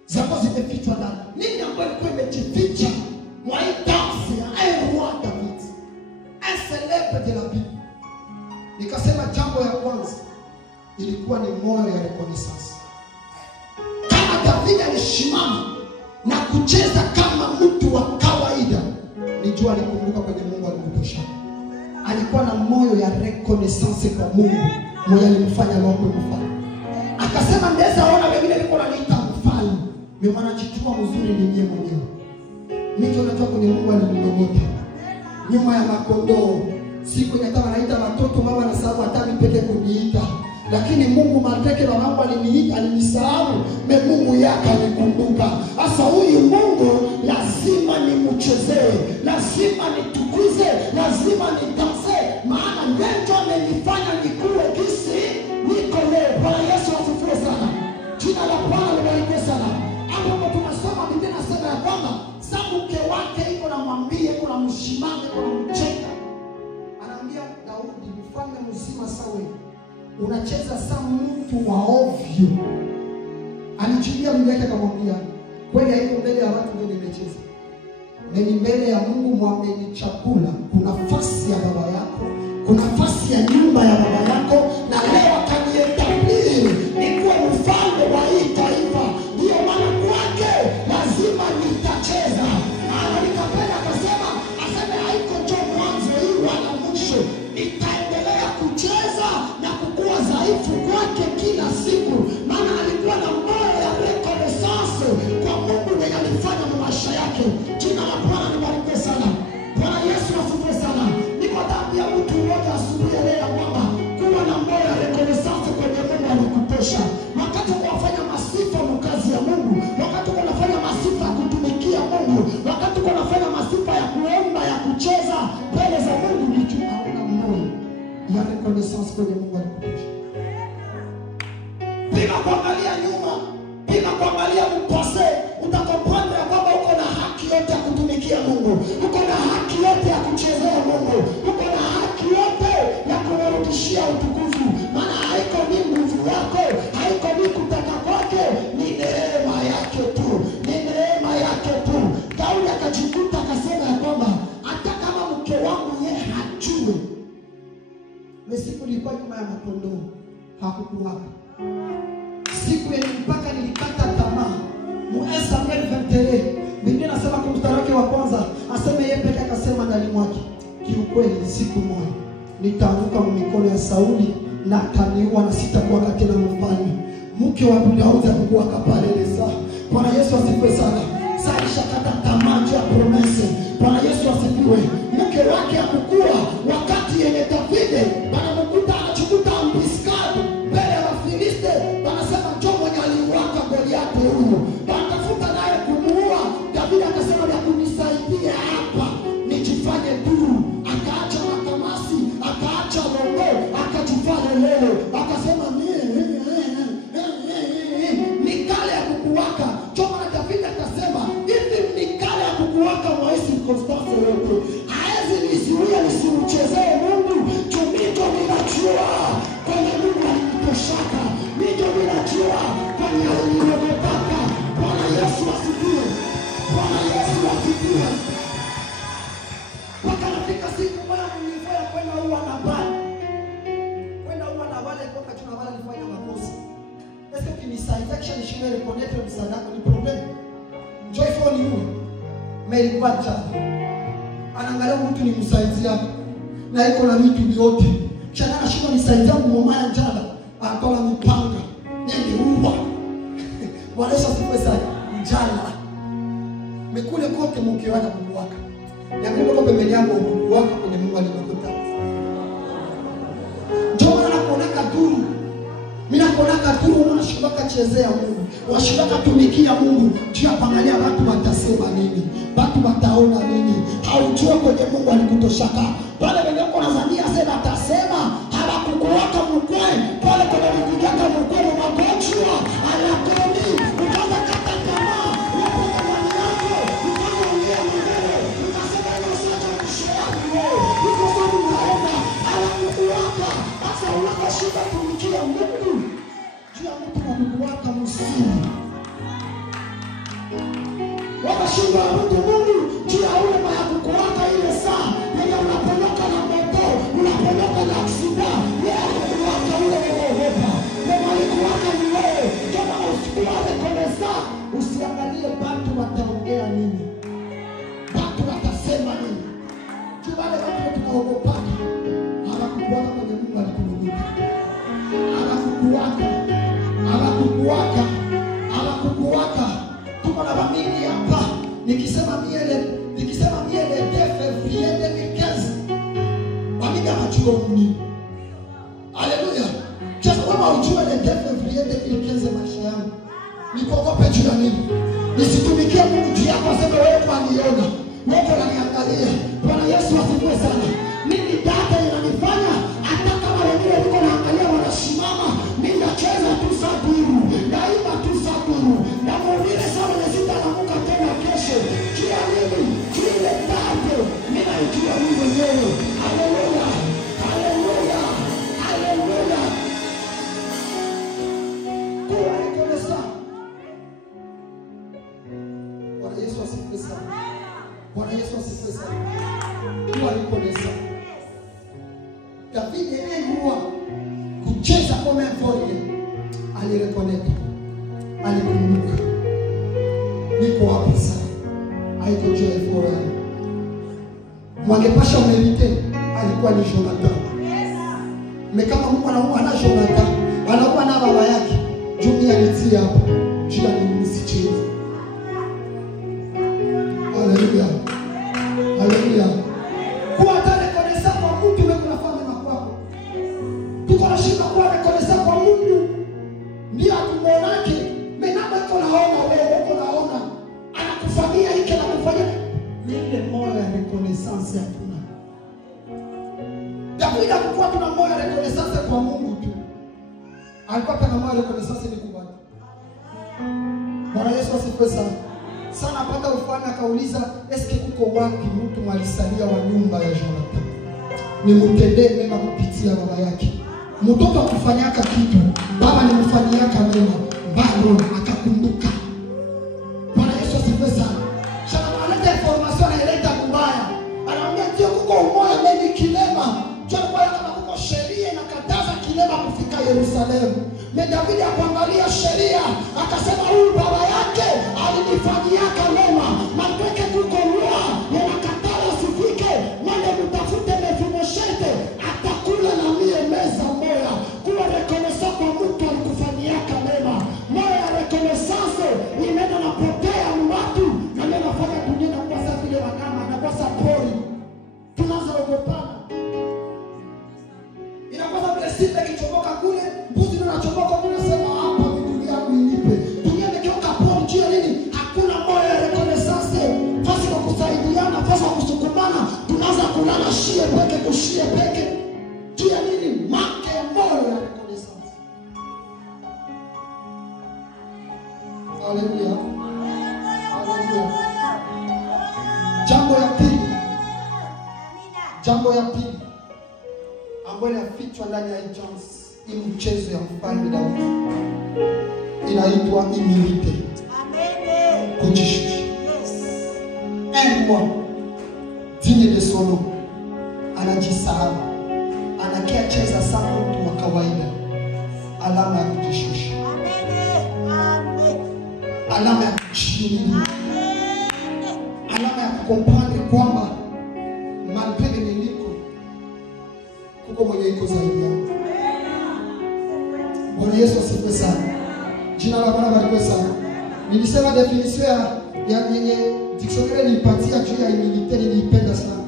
zako zimefichwa ndani. Nini ambayo ilikuwa imejificha mwaita ya roi David, un célèbre de la Bible. Nikasema jambo ya kwanza ilikuwa ni moyo ya reconnaissance. Kama David alishimama na kucheza kama mtu wa kawaida, nijua alikumbuka kwenye Mungu alimtosha. Alikuwa na moyo ya reconnaissance kwa Mungu, moyo alimfanya Mungu mfalme. Akasema ndeza ona wengine walikuwa wananiita mfalme, mimi manajichukua mzuri ni yeye mwenyewe. Mimi unatoka kwenye Mungu alinidogota. Nyuma ya makondoo, siku nyata wanaita watoto baba na sababu hata nipeke kuniita. Lakini Mungu mateke na mambo aliniita, alinisahau, Mungu yake alikumbuka. Sasa huyu Mungu lazima nimchezee, lazima nitukuze, lazima nitanze, maana ndio amenifanya nikuwe kisi niko leo. Bwana Yesu asifiwe akamwambia Daudi, mfalme mzima Sauli, unacheza saa mtu wa ovyo. Alijilia Biblia yake akamwambia, kweli haiko mbele ya watu ndio nimecheza. Ni mbele ya Mungu mwameni chakula. Kuna nafasi ya baba yako, kuna nafasi ya nyumba ya baba yako, na leo akanietabliri nikuwe mfalme wa hii taifa. Ndio maana kwake lazima nitacheza. Nikapenda akasema, aseme haiko jo mwanzo hii wala mwisho. Nitaendelea kucheza na kukua dhaifu kwake kila siku. Maana alikuwa na moyo ya reconnaissance kwa Mungu mwenye alifanya maisha yake. Jina la Bwana libarikiwe sana. Bwana Yesu asifiwe sana. Niko ndani ya mtu mmoja asubuhi ya leo kwamba kuwa na moyo ya reconnaissance kwenye Mungu alikutosha. Wakati unafanya masifa mkazi ya Mungu, wakati unafanya masifa ya kutumikia Mungu, wakati unafanya masifa ya kuomba, ya kucheza mbele za Mungu, ni jua una moyo ya reconnaissance kwenye Mungu alikutosha. Bila kuangalia nyuma, bila kuangalia mpase, utakomprendre ya kwamba uko na haki yote ya kutumikia Mungu, uko na haki yote ya kuchezea Mungu, uko na haki yote ya kumrudishia utukufu. Maana haiko ni nguvu yako, haiko ni kutaka kwake, ni neema yake tu, ni neema yake tu. Daudi akajikuta akasema ya kwamba hata kama mke wangu yeye hajue, siku nilikuwa nyuma ya makondoo hakukuwaka. Siku yenye mpaka nilikata tamaa, Samuel 21, Biblia inasema kwa mstari wake wa kwanza, aseme yeye pekee akasema ndani mwake, kiukweli siku moja nitaanguka mikono ya Sauli na ataniua na sitakuwa tena mfalme. Mke wa Daudi alikuwa kapaleleza. Bwana Yesu asifiwe sana. Sasa kata tamaa ya promese. Bwana Yesu asifiwe. Mke wake akukua wakati yenye David banamkuta anachukuta ambiskado mbele ya Wafilisti, wanasema njoo mwenye aliuaka Goliath huyo. Batafuta naye kumuua. David akasema ya kunisaidia hapa nijifanye duru. Akaacha makamasi, akaacha longo, akajifanya leo. Akasema nikale ya kukuwaka. Choma na David akasema hivi nikale ya kukuwaka mwaisi Constance yote. Haezi nisiuia nisiuchezee Mungu. Chumito ninajua kwenye Mungu alikutoshaka. Mito ninajua kwenye alikutoshaka. Bwana Yesu asifiwe. Bwana Yesu asifiwe. Wakanafika siku moja mnivoya kwenda uwa na bali. Kwenda uwa na bali kwa kachuna bali alifanya makosa. Est-ce que nisaidia kisha nishime reconnaître msaada wako ni problem? Joy for you. Mary Kwacha. Anaangalia mtu ni msaidia na iko na vitu vyote. Kisha anashika nisaidia mama ya njala, atola mipanga. Nende uwa. Bwana Yesu asifiwe sana. Njala. Mekule kote mke wake kumwaka. Nyakati kwa pembeni yangu wako kwenye Mungu alikokuta. Njoo anakuoneka duru. Mimi nakuoneka duru unashindaka chezea Mungu. Unashindaka tumikia Mungu. Jua pangalia watu watasema nini? Watu wataona nini? Haujua kwenye Mungu alikutoshaka. Pale wenye uko nazania sema atasema hawakukuwaka mkwe. Pale kwenye vikujaka mkwe wa magonjwa. Anakoni. Ukaza kata tamaa. Ukaza mani yako. Ukaza ongea mwenyewe. Ukasema ina usaja mwisho yako. Uko sabu unaenda. Hawakukuwaka. Asa unakashinda tumikia Mungu. Jua mtu wakukuwaka msimu. Wakashinda mtu Mungu. Jua ule maya kukuwaka ile saa. Yenye unaponyoka na moto. Unaponyoka na aksida. Yea kukuwaka ule uogopa. Wema alikuwaka ni wewe. Kama usikuwale kone saa. Usiangalie batu wataongea nini. Batu watasema nini. Jua wale watu tunaogopaka. Hawakukuwaka kwenye Mungu alikunuguka. Hawakukuwaka. Hawakukuwaka. Hawakukuwaka. Tuko na mamini hapa. Nikisema miele 2 février 2015. Mamini hachukua muni. Haleluya. Sasa kama ujue le 2 février 2015 maisha yangu. Nikogope juu ya nini? Nisitumikie Mungu juu yako aseme wewe kwa niona. Wewe unaniangalia. Bwana Yesu asifiwe sana. Mimi data inanifanya hata kama wengine wako naangalia wanasimama, mimi nacheza tu saburu. Naimba tu saburu. Na mwingine sawa na sita namuka tena kesho. Kia nini? Kile data. Mimi naijua mimi mwenyewe. Haleluya. David anayeamua kucheza kama mfalme alirekoneka, alikumbuka niko hapa sasa, haiko joy for her. Mwangepasha umerite alikuwa ni Jonathan. Kama Mungu anaua na Jonathan, anaua na baba yake. Jumia nitia hapa. Jina ni msicheze. Haleluya. Haleluya. Kwa rekonesa kwa mtu wewe unafanya makwako. Tuko na shida kwa rekonesa kwa Mungu. Ndio atumonake. Menaba iko naona wewe uko naona. Anakufanyia hiki na kufanyia ile moyo ya reconnaissance hatuna. David hakuwa tuna moyo ya reconnaissance kwa Mungu tu. Alikuwa na moyo ya reconnaissance ni kwa watu. Bwana Yesu asifiwe sana. Sana pata ufanya akauliza eske kuko wapi mtu mwalisalia wa nyumba ya Jonathan? Nimutendee mema kupitia baba yake. Mtoto akufanyaka kitu, baba nimfanyaka mema, bado akakumbuka. Bwana Yesu asifiwe sana. Information inaileta mbaya. Anaambia ndio kuko umoja mimi kilema. Ndio kwa kama kuko sheria inakataza kilema kufika Yerusalemu. David akaangalia sheria, akasema huyu baba yake alinifanyia mema. Mateke kuko roho, ninakataa usifike. Mwende mtafute Mefiboshethi, atakula na mie meza moja. Kuwa reconnaissance kwa mtu alikufanyia mema. Moyo ya reconnaissance inaenda na potea watu na ndio nafanya dunia na kwa sababu ile wanyama na kwa sapori tunaanza ogopana. Inakuwa vile simba kichomoka kule, mbuzi anachomoka kule, sema hapa dunia yangu inipe. Dunia imegeuka pori juu nini? Hakuna moyo ya reconnaissance. Fasi kwa kusaidiana, fasi kwa kusukumana, tunaanza kulala shie peke kushie peke. Juu ya nini? Make moyo ya reconnaissance. Haleluya. Jambo ya pili ambayo inafichwa ndani ya hii mchezo ya mfalme Daudi inaitwa humility. Amen. Kujishusha. Yes. Digne de son nom. Anajisahau. Anakia cheza sana mtu wa kawaida. Alama ya kujishusha. Amen. Alama ya kujiamini. Alama ya kukomprendre kwamba malgré niliko kuko mwenye iko zaidi yangu. Bwana Yesu asifiwe sana. Jina la Bwana barikiwe sana. Nilisema definition ya yenye dictionnaire nilipatia juu ya humilité nilipenda sana.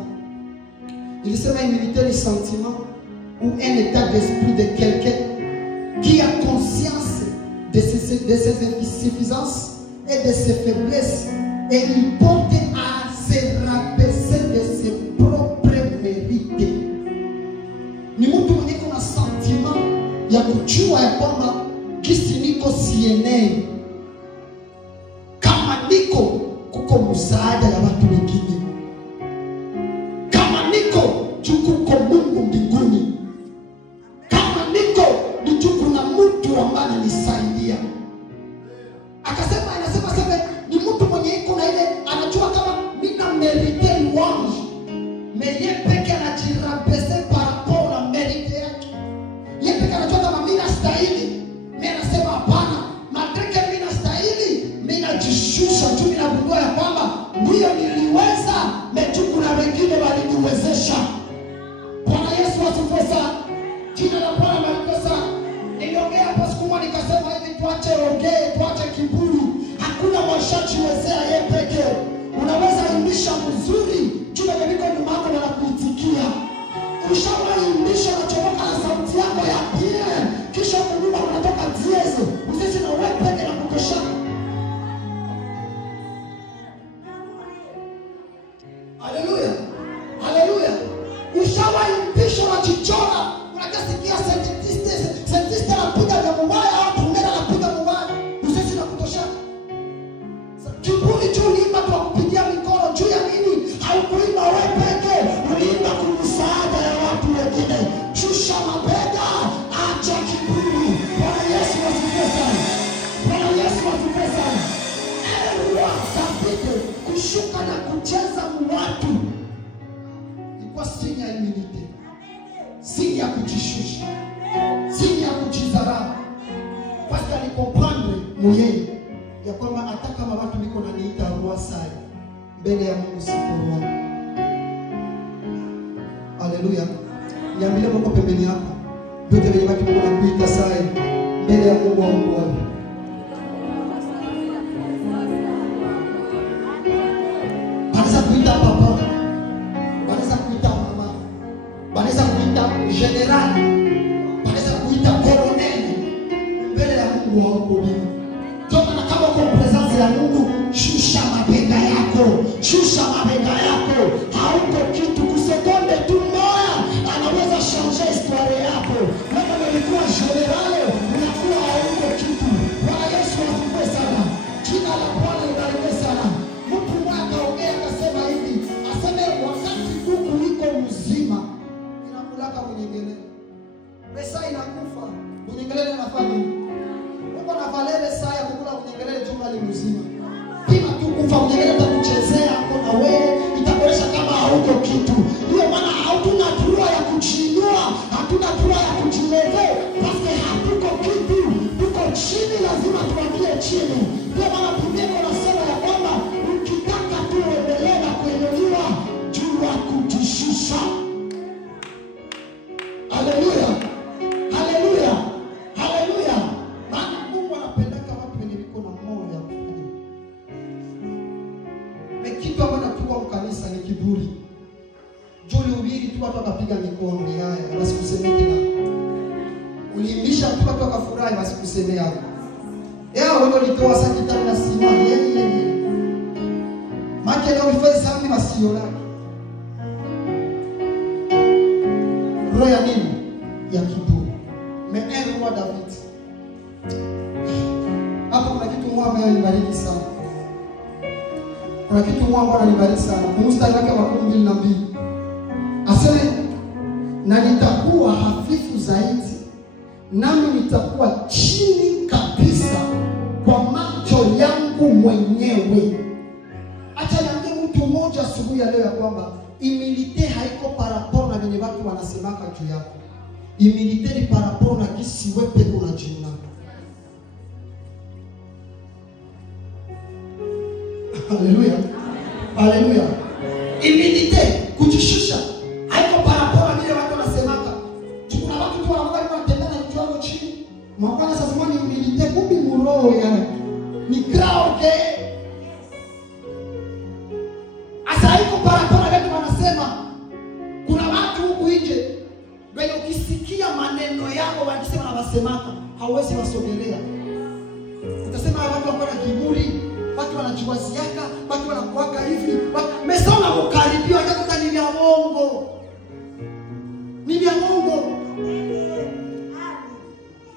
Nilisema humilité ni sentiment ou un état d'esprit de quelqu'un qui a conscience de ses insuffisances et de ses faiblesses et il porte à se rabaisser de ses propres mérites. Ni mtu mwenye kuna sentiment ya kujua ya kwamba kisi niko sienei. Kama niko kuko msaada ya watu wengine. Kama niko kuko Mungu mbinguni. Kama niko ni kuna mtu ambaye ananisaidia. Akasema anasema ni mtu mwenye iko na ile anajua kama mina merite wangu. Meye peke anajirabese par rapport na merite yake. Yeye peke anajua kama mina stahili. Mimi anasema hapana, mateke mina stahili, mina jishusha tu mina bugua ya kwamba ndio niliweza, mechuku na wengine waliniwezesha. Bwana Yesu asifiwe sana. Jina la Bwana barikiwe sana. Niliongea hapa siku moja nikasema hivi tuache ongee, tuache kiburi. Hakuna mwashajiwezea yeye pekee. Unaweza imbisha mzuri, jua niko nyuma yako na kuitikia. Ushawahi imbisha na chomoka na sauti yako ya pia. Kisha nyuma unatoka diesel. Usisi na wewe pekee na kutoshana. Haleluya. Haleluya. Ushawahi imbisha na chichora. Unajisikia sentiste anapiga vya mbaya au pumela anapiga mbaya. Usisi na kutoshana. Kiburi juu uliimba kwa kupigia mikono juu ya nini? Haukuimba wewe pekee, uliimba kwa msaada ya watu wengine. Shusha mabega, acha kiburi. Bwana Yesu asifiwe sana. Bwana Yesu asifiwe sana. Sabite kushuka na kucheza watu. Ilikuwa sinya humility. si ya kujishusha, si ya kujidharau. Basi alikompande mwenyewe ya kwamba hata kama watu niko na niita roho sai mbele ya Mungu sipo roho. Haleluya. Niambie Mungu pembeni hapa. Yote vile watu kuna kuita sai mbele ya Mungu wa Mungu. Wanaweza kuita papa, wanaweza kuita mama, wanaweza kuita general, wanaweza kuita colonel mbele ya Mungu wa Mungu. Toka na kama uko presence ya Mungu, shusha mabega yako, shusha mabega yako. Hauko kitu kusekonde tu moja anaweza changer histoire yako. Kama ulikuwa general, unakuwa hauko kitu. Bwana Yesu asifiwe sana. Jina la Bwana libarikiwe sana. Mtu mmoja akaongea akasema hivi, aseme wakati kuku liko mzima inakulaka mwenyewe. Pesa inakufa, mwenyewe anafanya nini? Uko na valele saa ya kukula mwenyewe juma mzima. Pima tu kufa mwenyewe atakuchezea hapo na wewe itakuonesha kama hauko kitu. Ndio maana hatuna droa ya kujiinua, hatuna droa ya kujilevea. Basi hatuko kitu. Tuko chini, lazima tuangie chini. Ndio maana Biblia inasema ya kwamba ukitaka tu uendelee na kuinuliwa, jua kujishusha. Haleluya. Haleluya. Haleluya. Maana Mungu anapendaka watu wenye wiko na moyo ya kufanya. Kitu ambacho tuko mkanisa ni kiburi. Juli ubiri tu watu wakapiga mikono haya, basi kusemeke na. Uliimbisha tu watu wakafurahi, basi kusemea. Yao wao walitoa sakitani na sima yeye. Make leo ifai sambi masiona. Roho ya nini? Ya kiburi. Meero wa David. Hapo kuna kitu mmoja amenibariki sana. Kuna kitu mmoja ananibariki sana. Mstari wake wa 12. Aseme na nitakuwa hafifu zaidi, nami nitakuwa chini kabisa kwa macho yangu mwenyewe. Acha niambie mtu mmoja asubuhi ya leo ya kwamba humilite haiko paraporo na venye watu wanasemaka juu yako. Humilite ni paraporo na kisi wewe unajiona. Haleluya. Haleluya. Humilite kujishusha haiko paraporo na vile watu wanasemaka. Kuna watu tu wanatendana kiwango chini. Mwakana sasa ni humilite kumbi muroho ya ni crowd haiko paraporo na watu wanasema. Kuna watu huku nje wenye ukisikia maneno yao wakisema na wasemaka hauwezi wasogelea. Utasema watu wako na kiburi, watu wanajiwaziaka, watu wanakuwaka hivi, mesona mkaribio hata ni vya uongo. Ni vya uongo.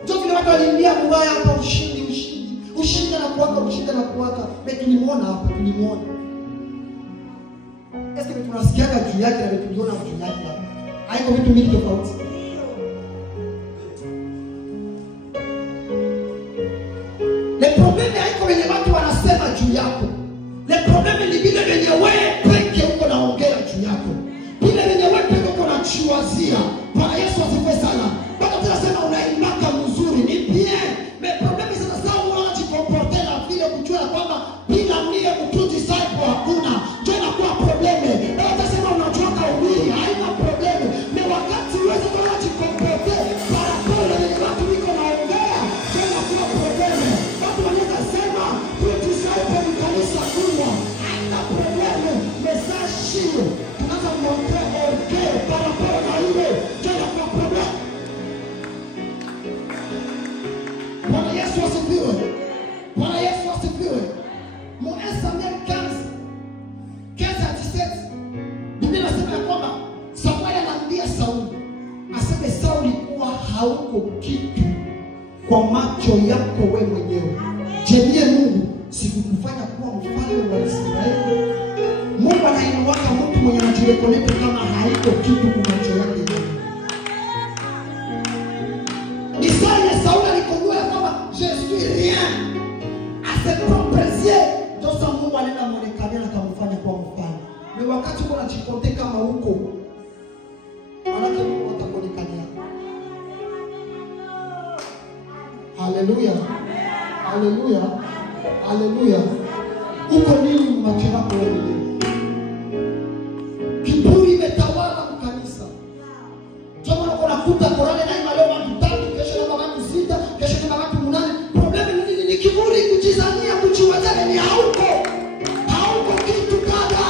Ndio vile watu walimbia mbaya hapa ushindi. Ushinda na kuwaka, ushinda na kuwaka. Tulimuona hapa, tulimuona. Eske tunasikiaga juu yake na tuliona juu yake hapa. Haiko vitu mingi tofauti. Le problème haiko wenye watu wanasema juu yako. Le problème ni vile wenye wewe peke uko naongea juu yako. Vile wenye wewe peke uko nachiwazia. Bwana Yesu asifiwe sana. Bado tunasema unaimaka mzuri ni bien. Mais problème c'est ça unajikomporter na vile kujua kwamba bila mlie mtuti saipo hakuna. Ndio inakuwa problème. Na utasema unajua kaubiri haina problème. Mais wakati uweze kujikomporter para pole ni watu wiko naongea ndio inakuwa problème. Watu wanaweza sema mtuti saipo ni kanisa kubwa. Haina problème. Message shio. Tunaanza kuongea okay para pole na ile ndio inakuwa problème. Bwana Yesu asifiwe. Bwana Yesu asifiwe. Moïse Samuel 15:17. Biblia inasema kwamba Samuel anaambia Sauli, aseme Sauli kuwa hauko kitu kwa macho yako wewe mwenyewe. Je, Mungu sikukufanya kuwa mfalme wa Israeli? Mungu anainuaka mtu mwenye anajirekoneka kama haiko kitu kwa macho yake yeye. Isaia Sauli alikojua kama je suis rien. Ase prophesie ndio Mungu anaenda mwonekania na kumfanya kuwa mfalme. Ni wakati uko unajikonte kama huko. Maana Mungu atakuonekana Haleluya. Haleluya. Haleluya. Uko nini machira kwa wewe? Kiburi imetawala kanisa. Kama unakuta Qur'ani na imani watu tatu, kesho na watu sita, kesho na watu 8. Problem ni nini? Ni kiburi, kujizania, kujiwazana ni hauko. Hauko kitu kada.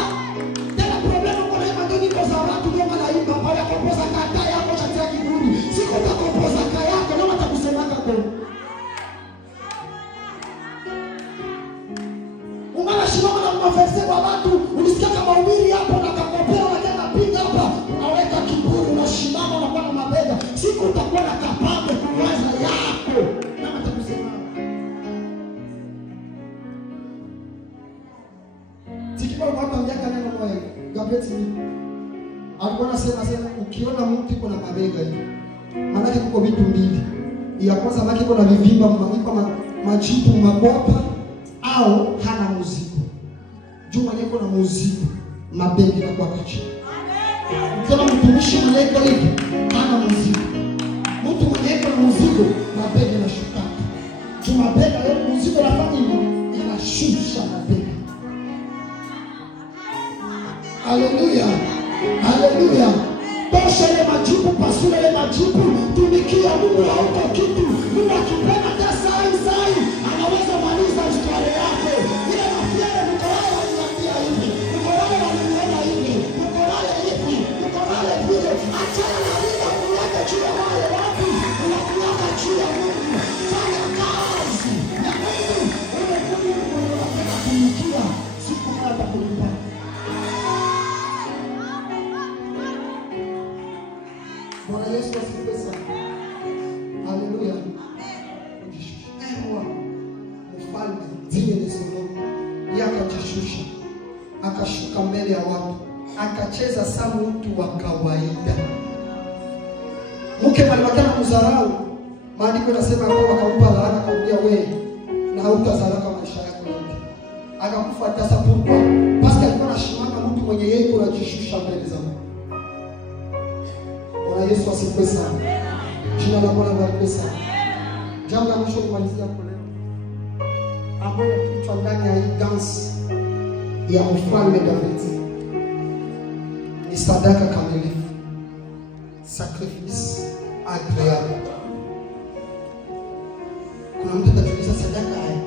Tena problem uko na imani ndio kwa watu ndio wanaimba pale kupoza kata yako cha kiburi. Siko utakopoza kaya yako na watakusemaka kwa. Unashimama na mafese wa watu, ulisikia kama ubiri hapo na kakopea wakaenda pinga hapa, unaweka kiburi, unashimama unakuwa na mabega. Siku utakuwa na kapambe kuwaza yako. Na watakusema. Sikipo watu miaka neno moja, Gabeti alikuwa anasema ukiona mtu yuko na mabega hivi, maana yake kuko vitu mbili. Ya kwanza maana yuko na vivimba, iko majipu makopa au hana muziki. Juma niko na muziki, mabegi na kwa kichwa. Kama mtumishi mleko hivi, hana muziki. Mtu mwenye na muziki, mabegi na shuka. Juma bega leo muziki unafanya hivi, inashusha mabegi. Haleluya. Haleluya. Tosha ile majibu, pasula ile majibu, tumikia Mungu hauko kitu. Mungu akipenda hata sai, anaweza maliza historia yako. Ile mafiara mkoa ananiambia hivi, mkoa ananiona hivi, mkoa hivi, mkoa vile. Achana na ile kuweka juu ya wale watu, unakuweka juu ya Mungu. Fanya kazi na Mungu. Mungu unataka kumikia siku moja kulipa. Bwana Yesu asifiwe sana. Haleluya. Mfalme ndiye ni Solomoni. Akajishusha. Akashuka mbele ya watu. Akacheza sana mtu wa kawaida. Mke alimakana kudharau. Maandiko yanasema kwamba akampa laana, akamwambia wewe na hutazalaka maisha yako yote. Akakufa sasa pourquoi? Parce alikuwa anashimama mtu mwenye yeye kunajishusha mbele za Mungu. Bwana Yesu asifiwe sana. Jina la Bwana libarikiwe sana. Jambo la mwisho kumalizia kwa leo, ambayo kichwa ndani ya hii dansi ya mfalme David ni sadaka kamilifu, sacrifice agreeable. Kuna mtu atajuliza sadaka haya.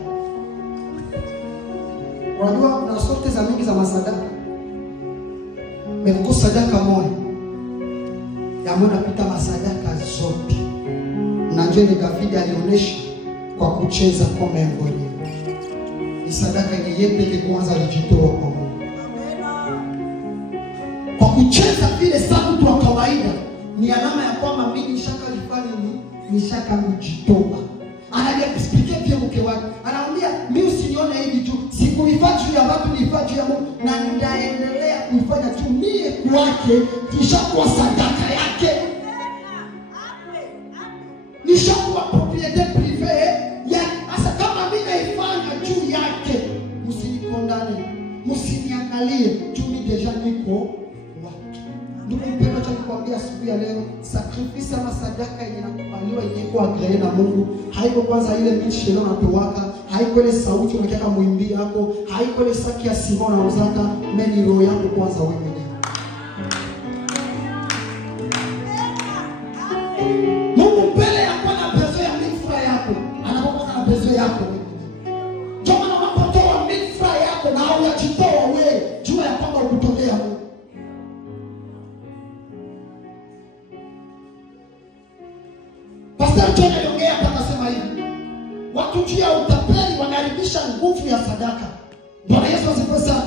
Unajua kuna sorte za mingi za masadaka. Meko sadaka moja ambayo napita masadaka zote. Najua ni David alionyesha kwa kucheza kwa mwenyewe. Ni sadaka yenye yeye pekee kwanza alijitoa kwa Mungu. Kwa kucheza vile sana mtu wa kawaida ni alama ya kwamba mimi nishakalifanya nishaka kujitoa. Analia kusikia pia mke wake. Anamwambia mimi usinione hivi tu. Sikuifanya juu ya watu, nilifanya juu ya Mungu na nitaendelea kuifanya tu mie kwake, kishakuwa sadaka yake. Nishakuwa propriete privée ya hasa kama mimi naifanya juu yake. Msinikondane, msiniangalie, juu ni deja niko wake. Ndugu mpendwa, tunakwambia asubuhi ya leo, sacrifice ama sadaka yenye inakubaliwa yenye agreed na Mungu, haiko kwanza ile michi leo natowaka, haiko ile sauti unataka muimbi yako, haiko ile saki ya Simon na uzaka, mimi roho yako kwanza wewe mwenyewe. Mungu mbele yako na pezo ya mifra yako, anapokuwa na pezo yako. Kama unapotoa mifra yako na unajitoa wewe, jua ya kwamba ukutokea Mungu. Pastor John aliongea hapa akasema hivi, watu juu ya utapeli wanaharibisha nguvu ya sadaka. Bwana Yesu asifiwe sana.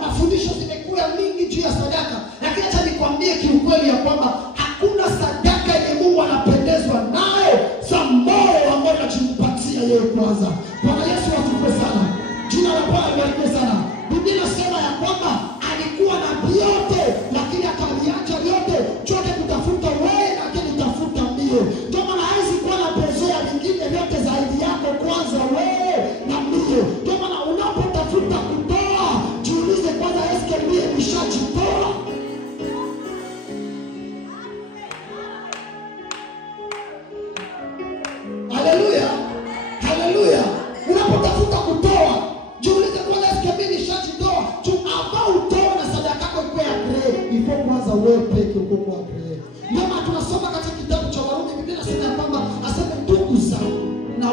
Mafundisho zimekuwa mingi juu ya sadaka, lakini acha nikwambie kiukweli ya kwamba hakuna sadaka yenye Mungu anapendezwa nayo za moyo ambao unajimpatia yeye kwanza. Bwana Yesu asifiwe sana. Jina la Bwana libarikiwe sana. Biblia inasema ya kwamba alikuwa na vyote lakini akaliacha vyote chote kutafuta wewe na kutafuta mie. Ndio maana haizi kuwa na pesa ya vingine vyote zaidi yako kwanza wewe na mie. Ndio maana unapotafuta kutoa, jiulize kwanza, eske mie nishajitoa? Haleluya.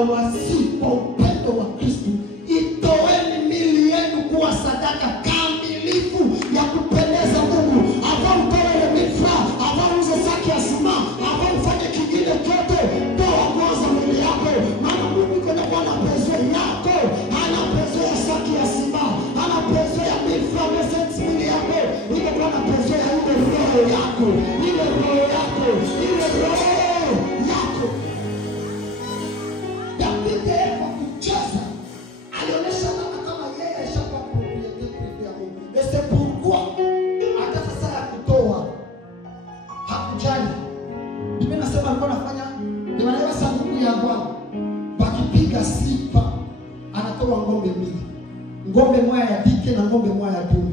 nawasihi kwa upendo wa Kristo, itoeni miili yenu kuwa sadaka kamilifu ya kupendeza Mungu. Hapa utoe mifra, hapa uze saki ya sima, hapa ufanye kingine chote. Toa kwanza mwili yako, maana Mungu iko na Bwana pesa yako. Hana pesa ya saki ya sima, hana pesa ya mifra, message mwili yako. Iko Bwana pesa ya ile roho yako, ile roho yako, ile roho yako. David kwa kucheza alionyesha kama yeye alishakuwa propriétaire ya Mungu. C'est pourquoi hata sasa ya kutoa hakujali. Biblia inasema alikuwa anafanya ndio sanduku ya Bwana. Bakipiga sifa anatoa ng'ombe mbili. Ng'ombe moja ya dike na ng'ombe moja ya dume.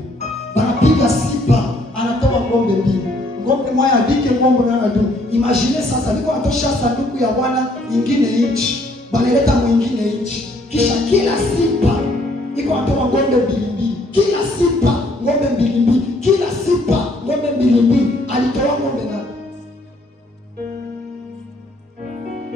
Banapiga sifa anatoa ng'ombe mbili. Ng'ombe moja ya dike, ng'ombe moja ya dume. Imagine sasa niko atosha sanduku ya Bwana nyingine inchi. Banaleta mwingine inchi. Kisha kila sifa iko atoa ng'ombe mbili. Kila sifa ng'ombe mbili. Kila sifa ng'ombe mbili. Alitoa ng'ombe ngapi?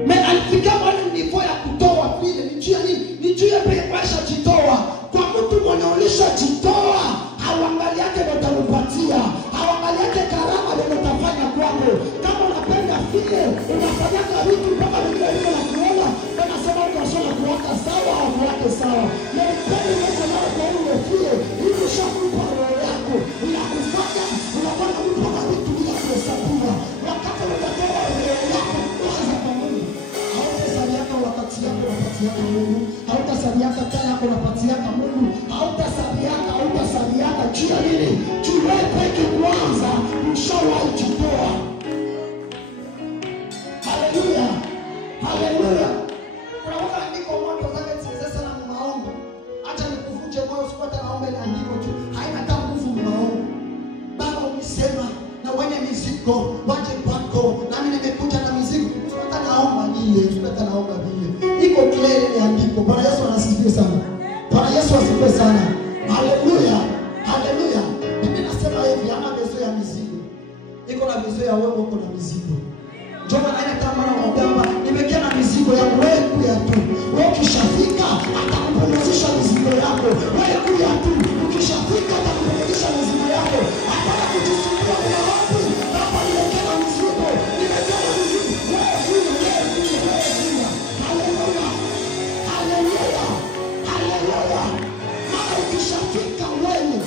Mais alifika wale nivo ya kutoa vile ni njia nini? Ni njia pekee kwa jitoa. Kwa mtu mwenye ulisha jitoa, hawangali yake watampatia. Hawangali yake karama ndio utafanya kwako. Kama unapenda vile, unafanya vitu mpaka vile vile na kuona, unasema unasoma kuwaka sawa au kuwaka sawa. Na pale unaweza na kuona vile, hiyo shakupa roho yako. Unakufanya, unafanya mpaka vitu bila kuhesabiwa. Wakati unatoa roho yako kwanza kwa Mungu. Hautasabiaka wakati yako unapatiaka Mungu. Hautasabiaka tena yako unapatiaka Mungu. Hautasabiaka jua nini? Jua peke kwanza mshawahi jitoa. Haleluya. Haleluya. Kuna wakati ndiko moto zake zile sana maombi. Hata nikuvunje moyo usipata naomba ile andiko tu. Haina hata nguvu maombi. Baba unisema na wenye mizigo waje kwako. Nami nimekuja na mizigo. Usipata naomba vile, usipata naomba vile. Iko clear ile andiko. Bwana Yesu anasifiwe sana. Bwana Yesu asifiwe sana. Haleluya. Haleluya. Biblia inasema hivi, ana bezo ya mizigo. Iko na bezo ya wewe, uko na mizigo. Njoo maana kama naomba nimekea na mizigo ya wewe kuya tu. Wewe ukishafika atakupumzisha mizigo yako. Wewe kuya tu. Ukishafika atakupumzisha mizigo yako. Hapana kujisumbua na watu. Hapa nimekea na mizigo. Nimekea na mizigo. Wewe kuya. Haleluya. Haleluya. Haleluya. Mara ukishafika wewe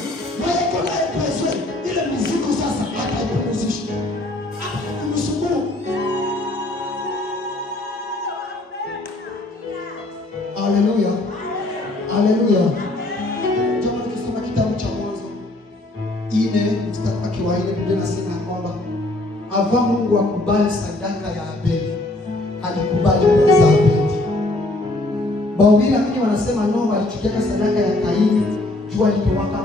kuna pesa ile mizigo sasa atakupumzisha. Atakusumbua. Haleluya. Haleluya. Jamani, kisoma kitabu cha Mwanzo 4 mstari wa 4, Biblia inasema kwamba ava Mungu akubali sadaka ya Abeli, alikubali kwanza Abeli. Bawili lakini wanasema no, alichukia sadaka ya Kaini, jua litowaka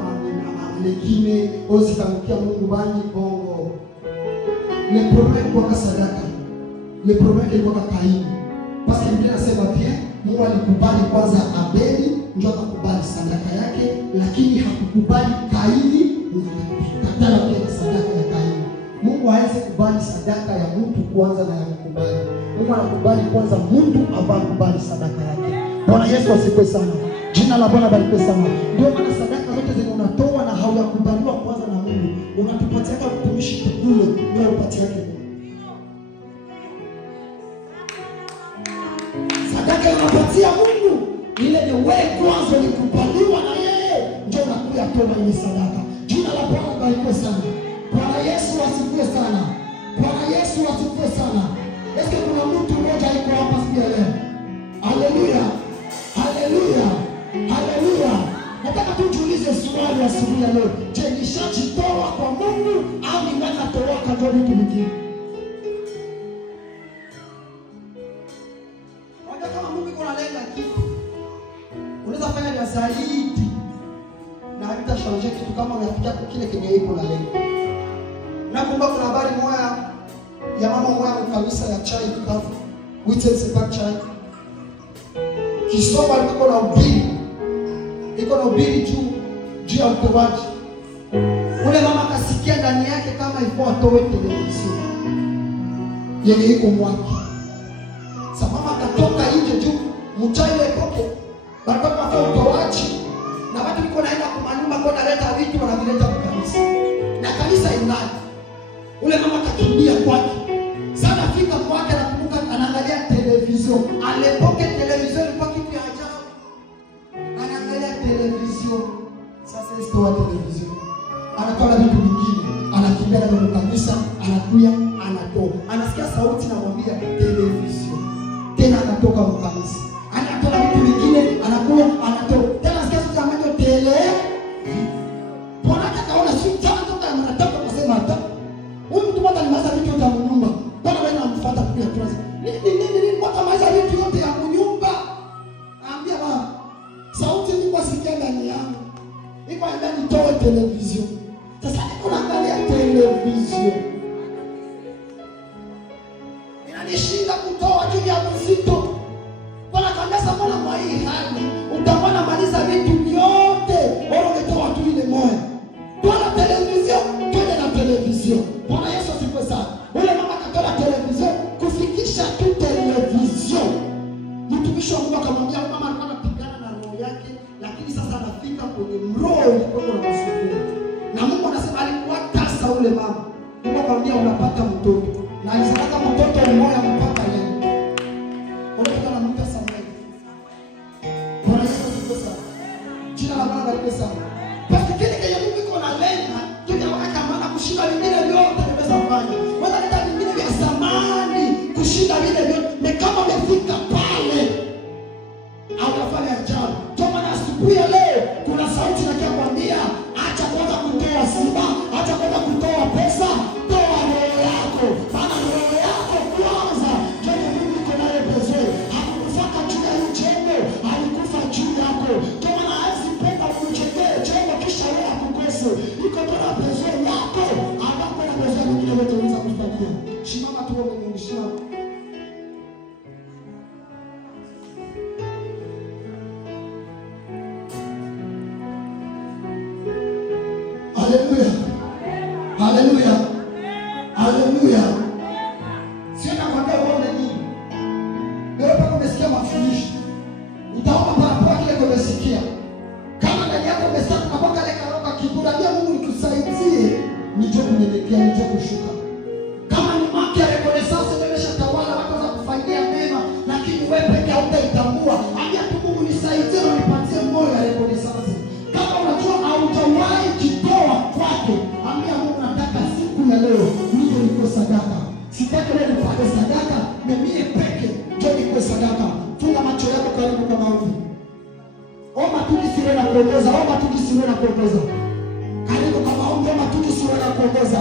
mengine ozitamkia Mungu bani bongo. Le problème kwa sadaka. Le problème kwa Kaini. Parce que Biblia inasema pia Mungu alikubali kwanza Abeli, ndio akakubali sadaka yake, lakini hakukubali Kaini, akakataa pia sadaka ya Kaini. Mungu hawezi kubali sadaka ya mtu kwanza na yakubali. Mungu anakubali kwanza mtu abakubali sadaka yake. Bwana Yesu asifiwe sana. Jina la Bwana barikiwe sana. Ndio maana sadaka zote zenye unatoa na haujakubaliwa kwanza na Mungu, unatupatia kama mtumishi kule, ndio upatie yake. Sadaka unapatia Mungu ile ni wewe kwanza ulikubaliwa na yeye, ndio unakuja toa ile sadaka. Jina la Bwana barikiwe sana. Bwana Yesu asifiwe sana. Bwana Yesu asifiwe sana. Eske kuna mtu mmoja yuko hapa siku leo? Haleluya. Haleluya. Haleluya. Nataka tujiulize swali asubuhi ya leo. Je, nishajitoa kwa Mungu au ninatoa kwa vitu vingine? Wajua kama Mungu kuna lenga kitu, unaweza fanya vya zaidi na havitashauri kitu kama unafikia kwa kile kenye iko na lengo. Nakumbuka kuna habari moja ya mama moja wa kanisa ya chai Bukavu, Witness Park Chai. Kisoma liko na ubiri. Iko na ubiri juu ya utoaji. Ule mama akasikia ndani yake kama ifo atoe televisheni yenye iko mwaki. Sasa mama akatoka nje juu sauti namwambia television. Tena anatoka mkanisa. Anatoka vitu vingine, anakuwa anatoka. Tena sikia sauti ambayo tele. Bwana akaona si chama toka anataka kusema hata. Huyu mtu bado alimaza vitu vya nyumba. Bwana wewe unamfuata kwa trust. Nini bwana maza vitu yote ya nyumba. Naambia bwana sauti ilikuwa sikia ndani yangu. Iko ndani nitoe television. Sasa niko naangalia television. Inanishinda kutoa juu ya mzito. Bwana kanisa mbona kwa hii hali utaona maliza vitu vyote bora ungetoa tu ile moyo. Bwana television, twende na television. Bwana Yesu asifiwe sana. Ule mama akatoa television kufikisha tu television. Mtumishi wa Mungu akamwambia mama alikuwa anapigana na roho yake, lakini sasa anafika kwenye roho ilikuwa na masufuria. Na Mungu anasema alikuwa tasa ule mama. Mungu akamwambia unapata mtoto. Na Isaka mtoto mmoja mpaka leo. Unataka na mtu Samuel. Bwana Yesu asifiwe sana. Jina la Bwana libarikiwe sana. Basi kile kile Mungu iko na lenga, tunaweka maana kushinda vingine vyote tunaweza kufanya. Wala hata vingine vya zamani kushinda vile vyote. Ni kama umefika pale. Au unafanya ajabu. Kwa maana asubuhi ya leo kuna sauti inakwambia acha kwanza kutoa sifa, acha kwanza kutoa pesa, toa roho yako. Maana roho yako kwanza ndio Mungu iko nayo pekee. Hakufaka juu ya jengo, alikufa juu yako. Kwa maana hawezi penda kumchekea jengo kisha wewe akukose. Iko bora pekee yako, ambapo na pekee nyingine yote unaweza kufikia. Simama tu wewe Mungu simama. Hallelujah. Hallelujah. Hallelujah. Sio nakwambia uone nini. Leo pako umesikia mafundisho. Utaomba para kile umesikia. Kama ndani yako umesikia kwa kale karoka kiburadia Mungu nikusaidie, nicho kunyenyekea, nicho kushuka. Kama ni maki ya rekonesance nimesha tawala watu za kufanyia mema, lakini wewe peke yako utaitambua. Ambia tu Mungu nisaidie na nipatie moyo ya rekonesance. Kama unajua hautawahi kitoa kwake, ambia Mungu nataka siku ya leo nije nikuwe sadaka. Sitaki leo nipate sadaka, mimi peke ndio nikuwe sadaka. Funga macho yako karibu kwa maombi. Omba tu kisiwe na kuongoza, omba tu kisiwe na kuongoza. Karibu kwa maombi, omba tu kisiwe na kuongoza.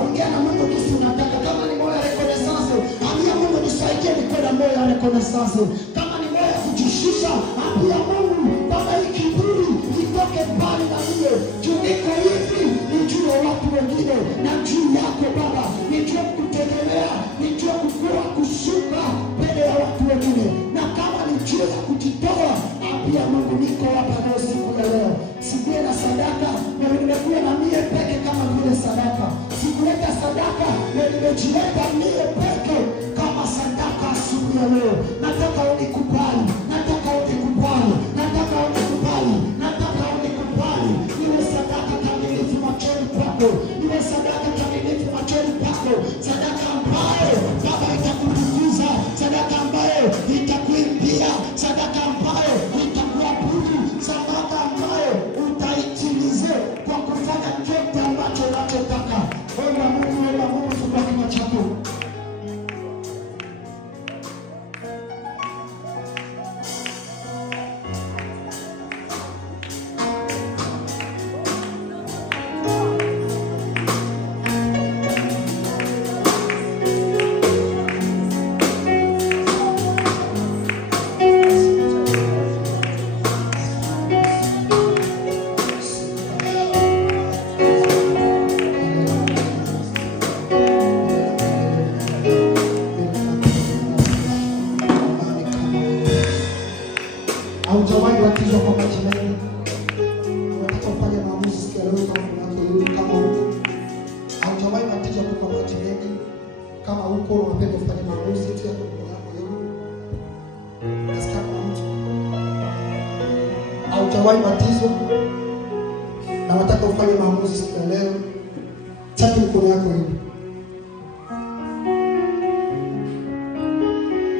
Ongea na Mungu kisi unataka. Kama ni moyo ya reconnaissance, ambia Mungu nisaidie nikuwe na moyo ya reconnaissance. Kama ni moyo ya kujishusha, ambia Mungu Baba hii kiburi itoke mbali na mimi. Juu niko hivi, nijue watu wengine na juu yako Baba. Nijue kutegemea, nijue kukua kushuka mbele ya watu wengine. Na kama nijue ya kujitoa, ambia Mungu niko hapa leo siku ya leo. Sikuwe na sadaka, na nimekuwa na mie peke kama vile sadaka. Sikuleta sadaka, na nimejileta mie peke kama sadaka siku ya leo. Nataka unikubali, nataka unikubali, nataka unikubali, nataka unikubali. Iwe sadaka kamilifu machoni pako, iwe sadaka kamilifu machoni pako. Sadaka ambayo Baba itakutukuza, sadaka ambayo itakuimbia, sadaka ambayo itakuabudu, sadaka ambayo utaitimize kwa kufanya chote ambacho unachotaka. Omba Mungu fungua kinywa chako. Haujawahi batizwa kwa maji mengi. Unataka ufanye maamuzi siku ya leo kama huko. Haujawahi batizwa kwa maji mengi. Kama huko unapenda ufanye maamuzi tu ya kwa yako leo. Nasikia kwa mtu. Haujawahi batizwa na unataka ufanye maamuzi siku ya leo. Chaki mkono yako hivi.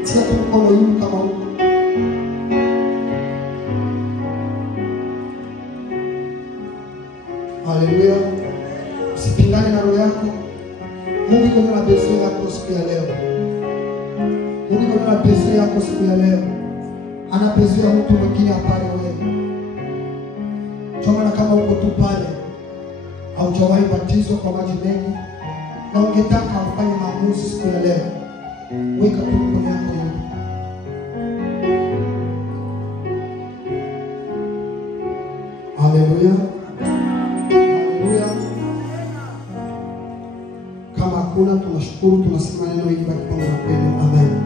Chaki mkono hivi kama huko. Haleluya. Usipingane na roho yako. Mungu iko na besoin yako siku ya leo. Mungu iko na besoin yako siku ya leo. Ana besoin ya mtu mwingine apale wewe. Choma kama uko tu pale haujawahi batizwa kwa maji mengi na ungetaka ufanye maamuzi siku ya leo, weka tu mkono yako hivi. Haleluya. Haleluya. Kama hakuna tunashukuru, tunasema neno hili kwa kipaumbele kwenu. Amen.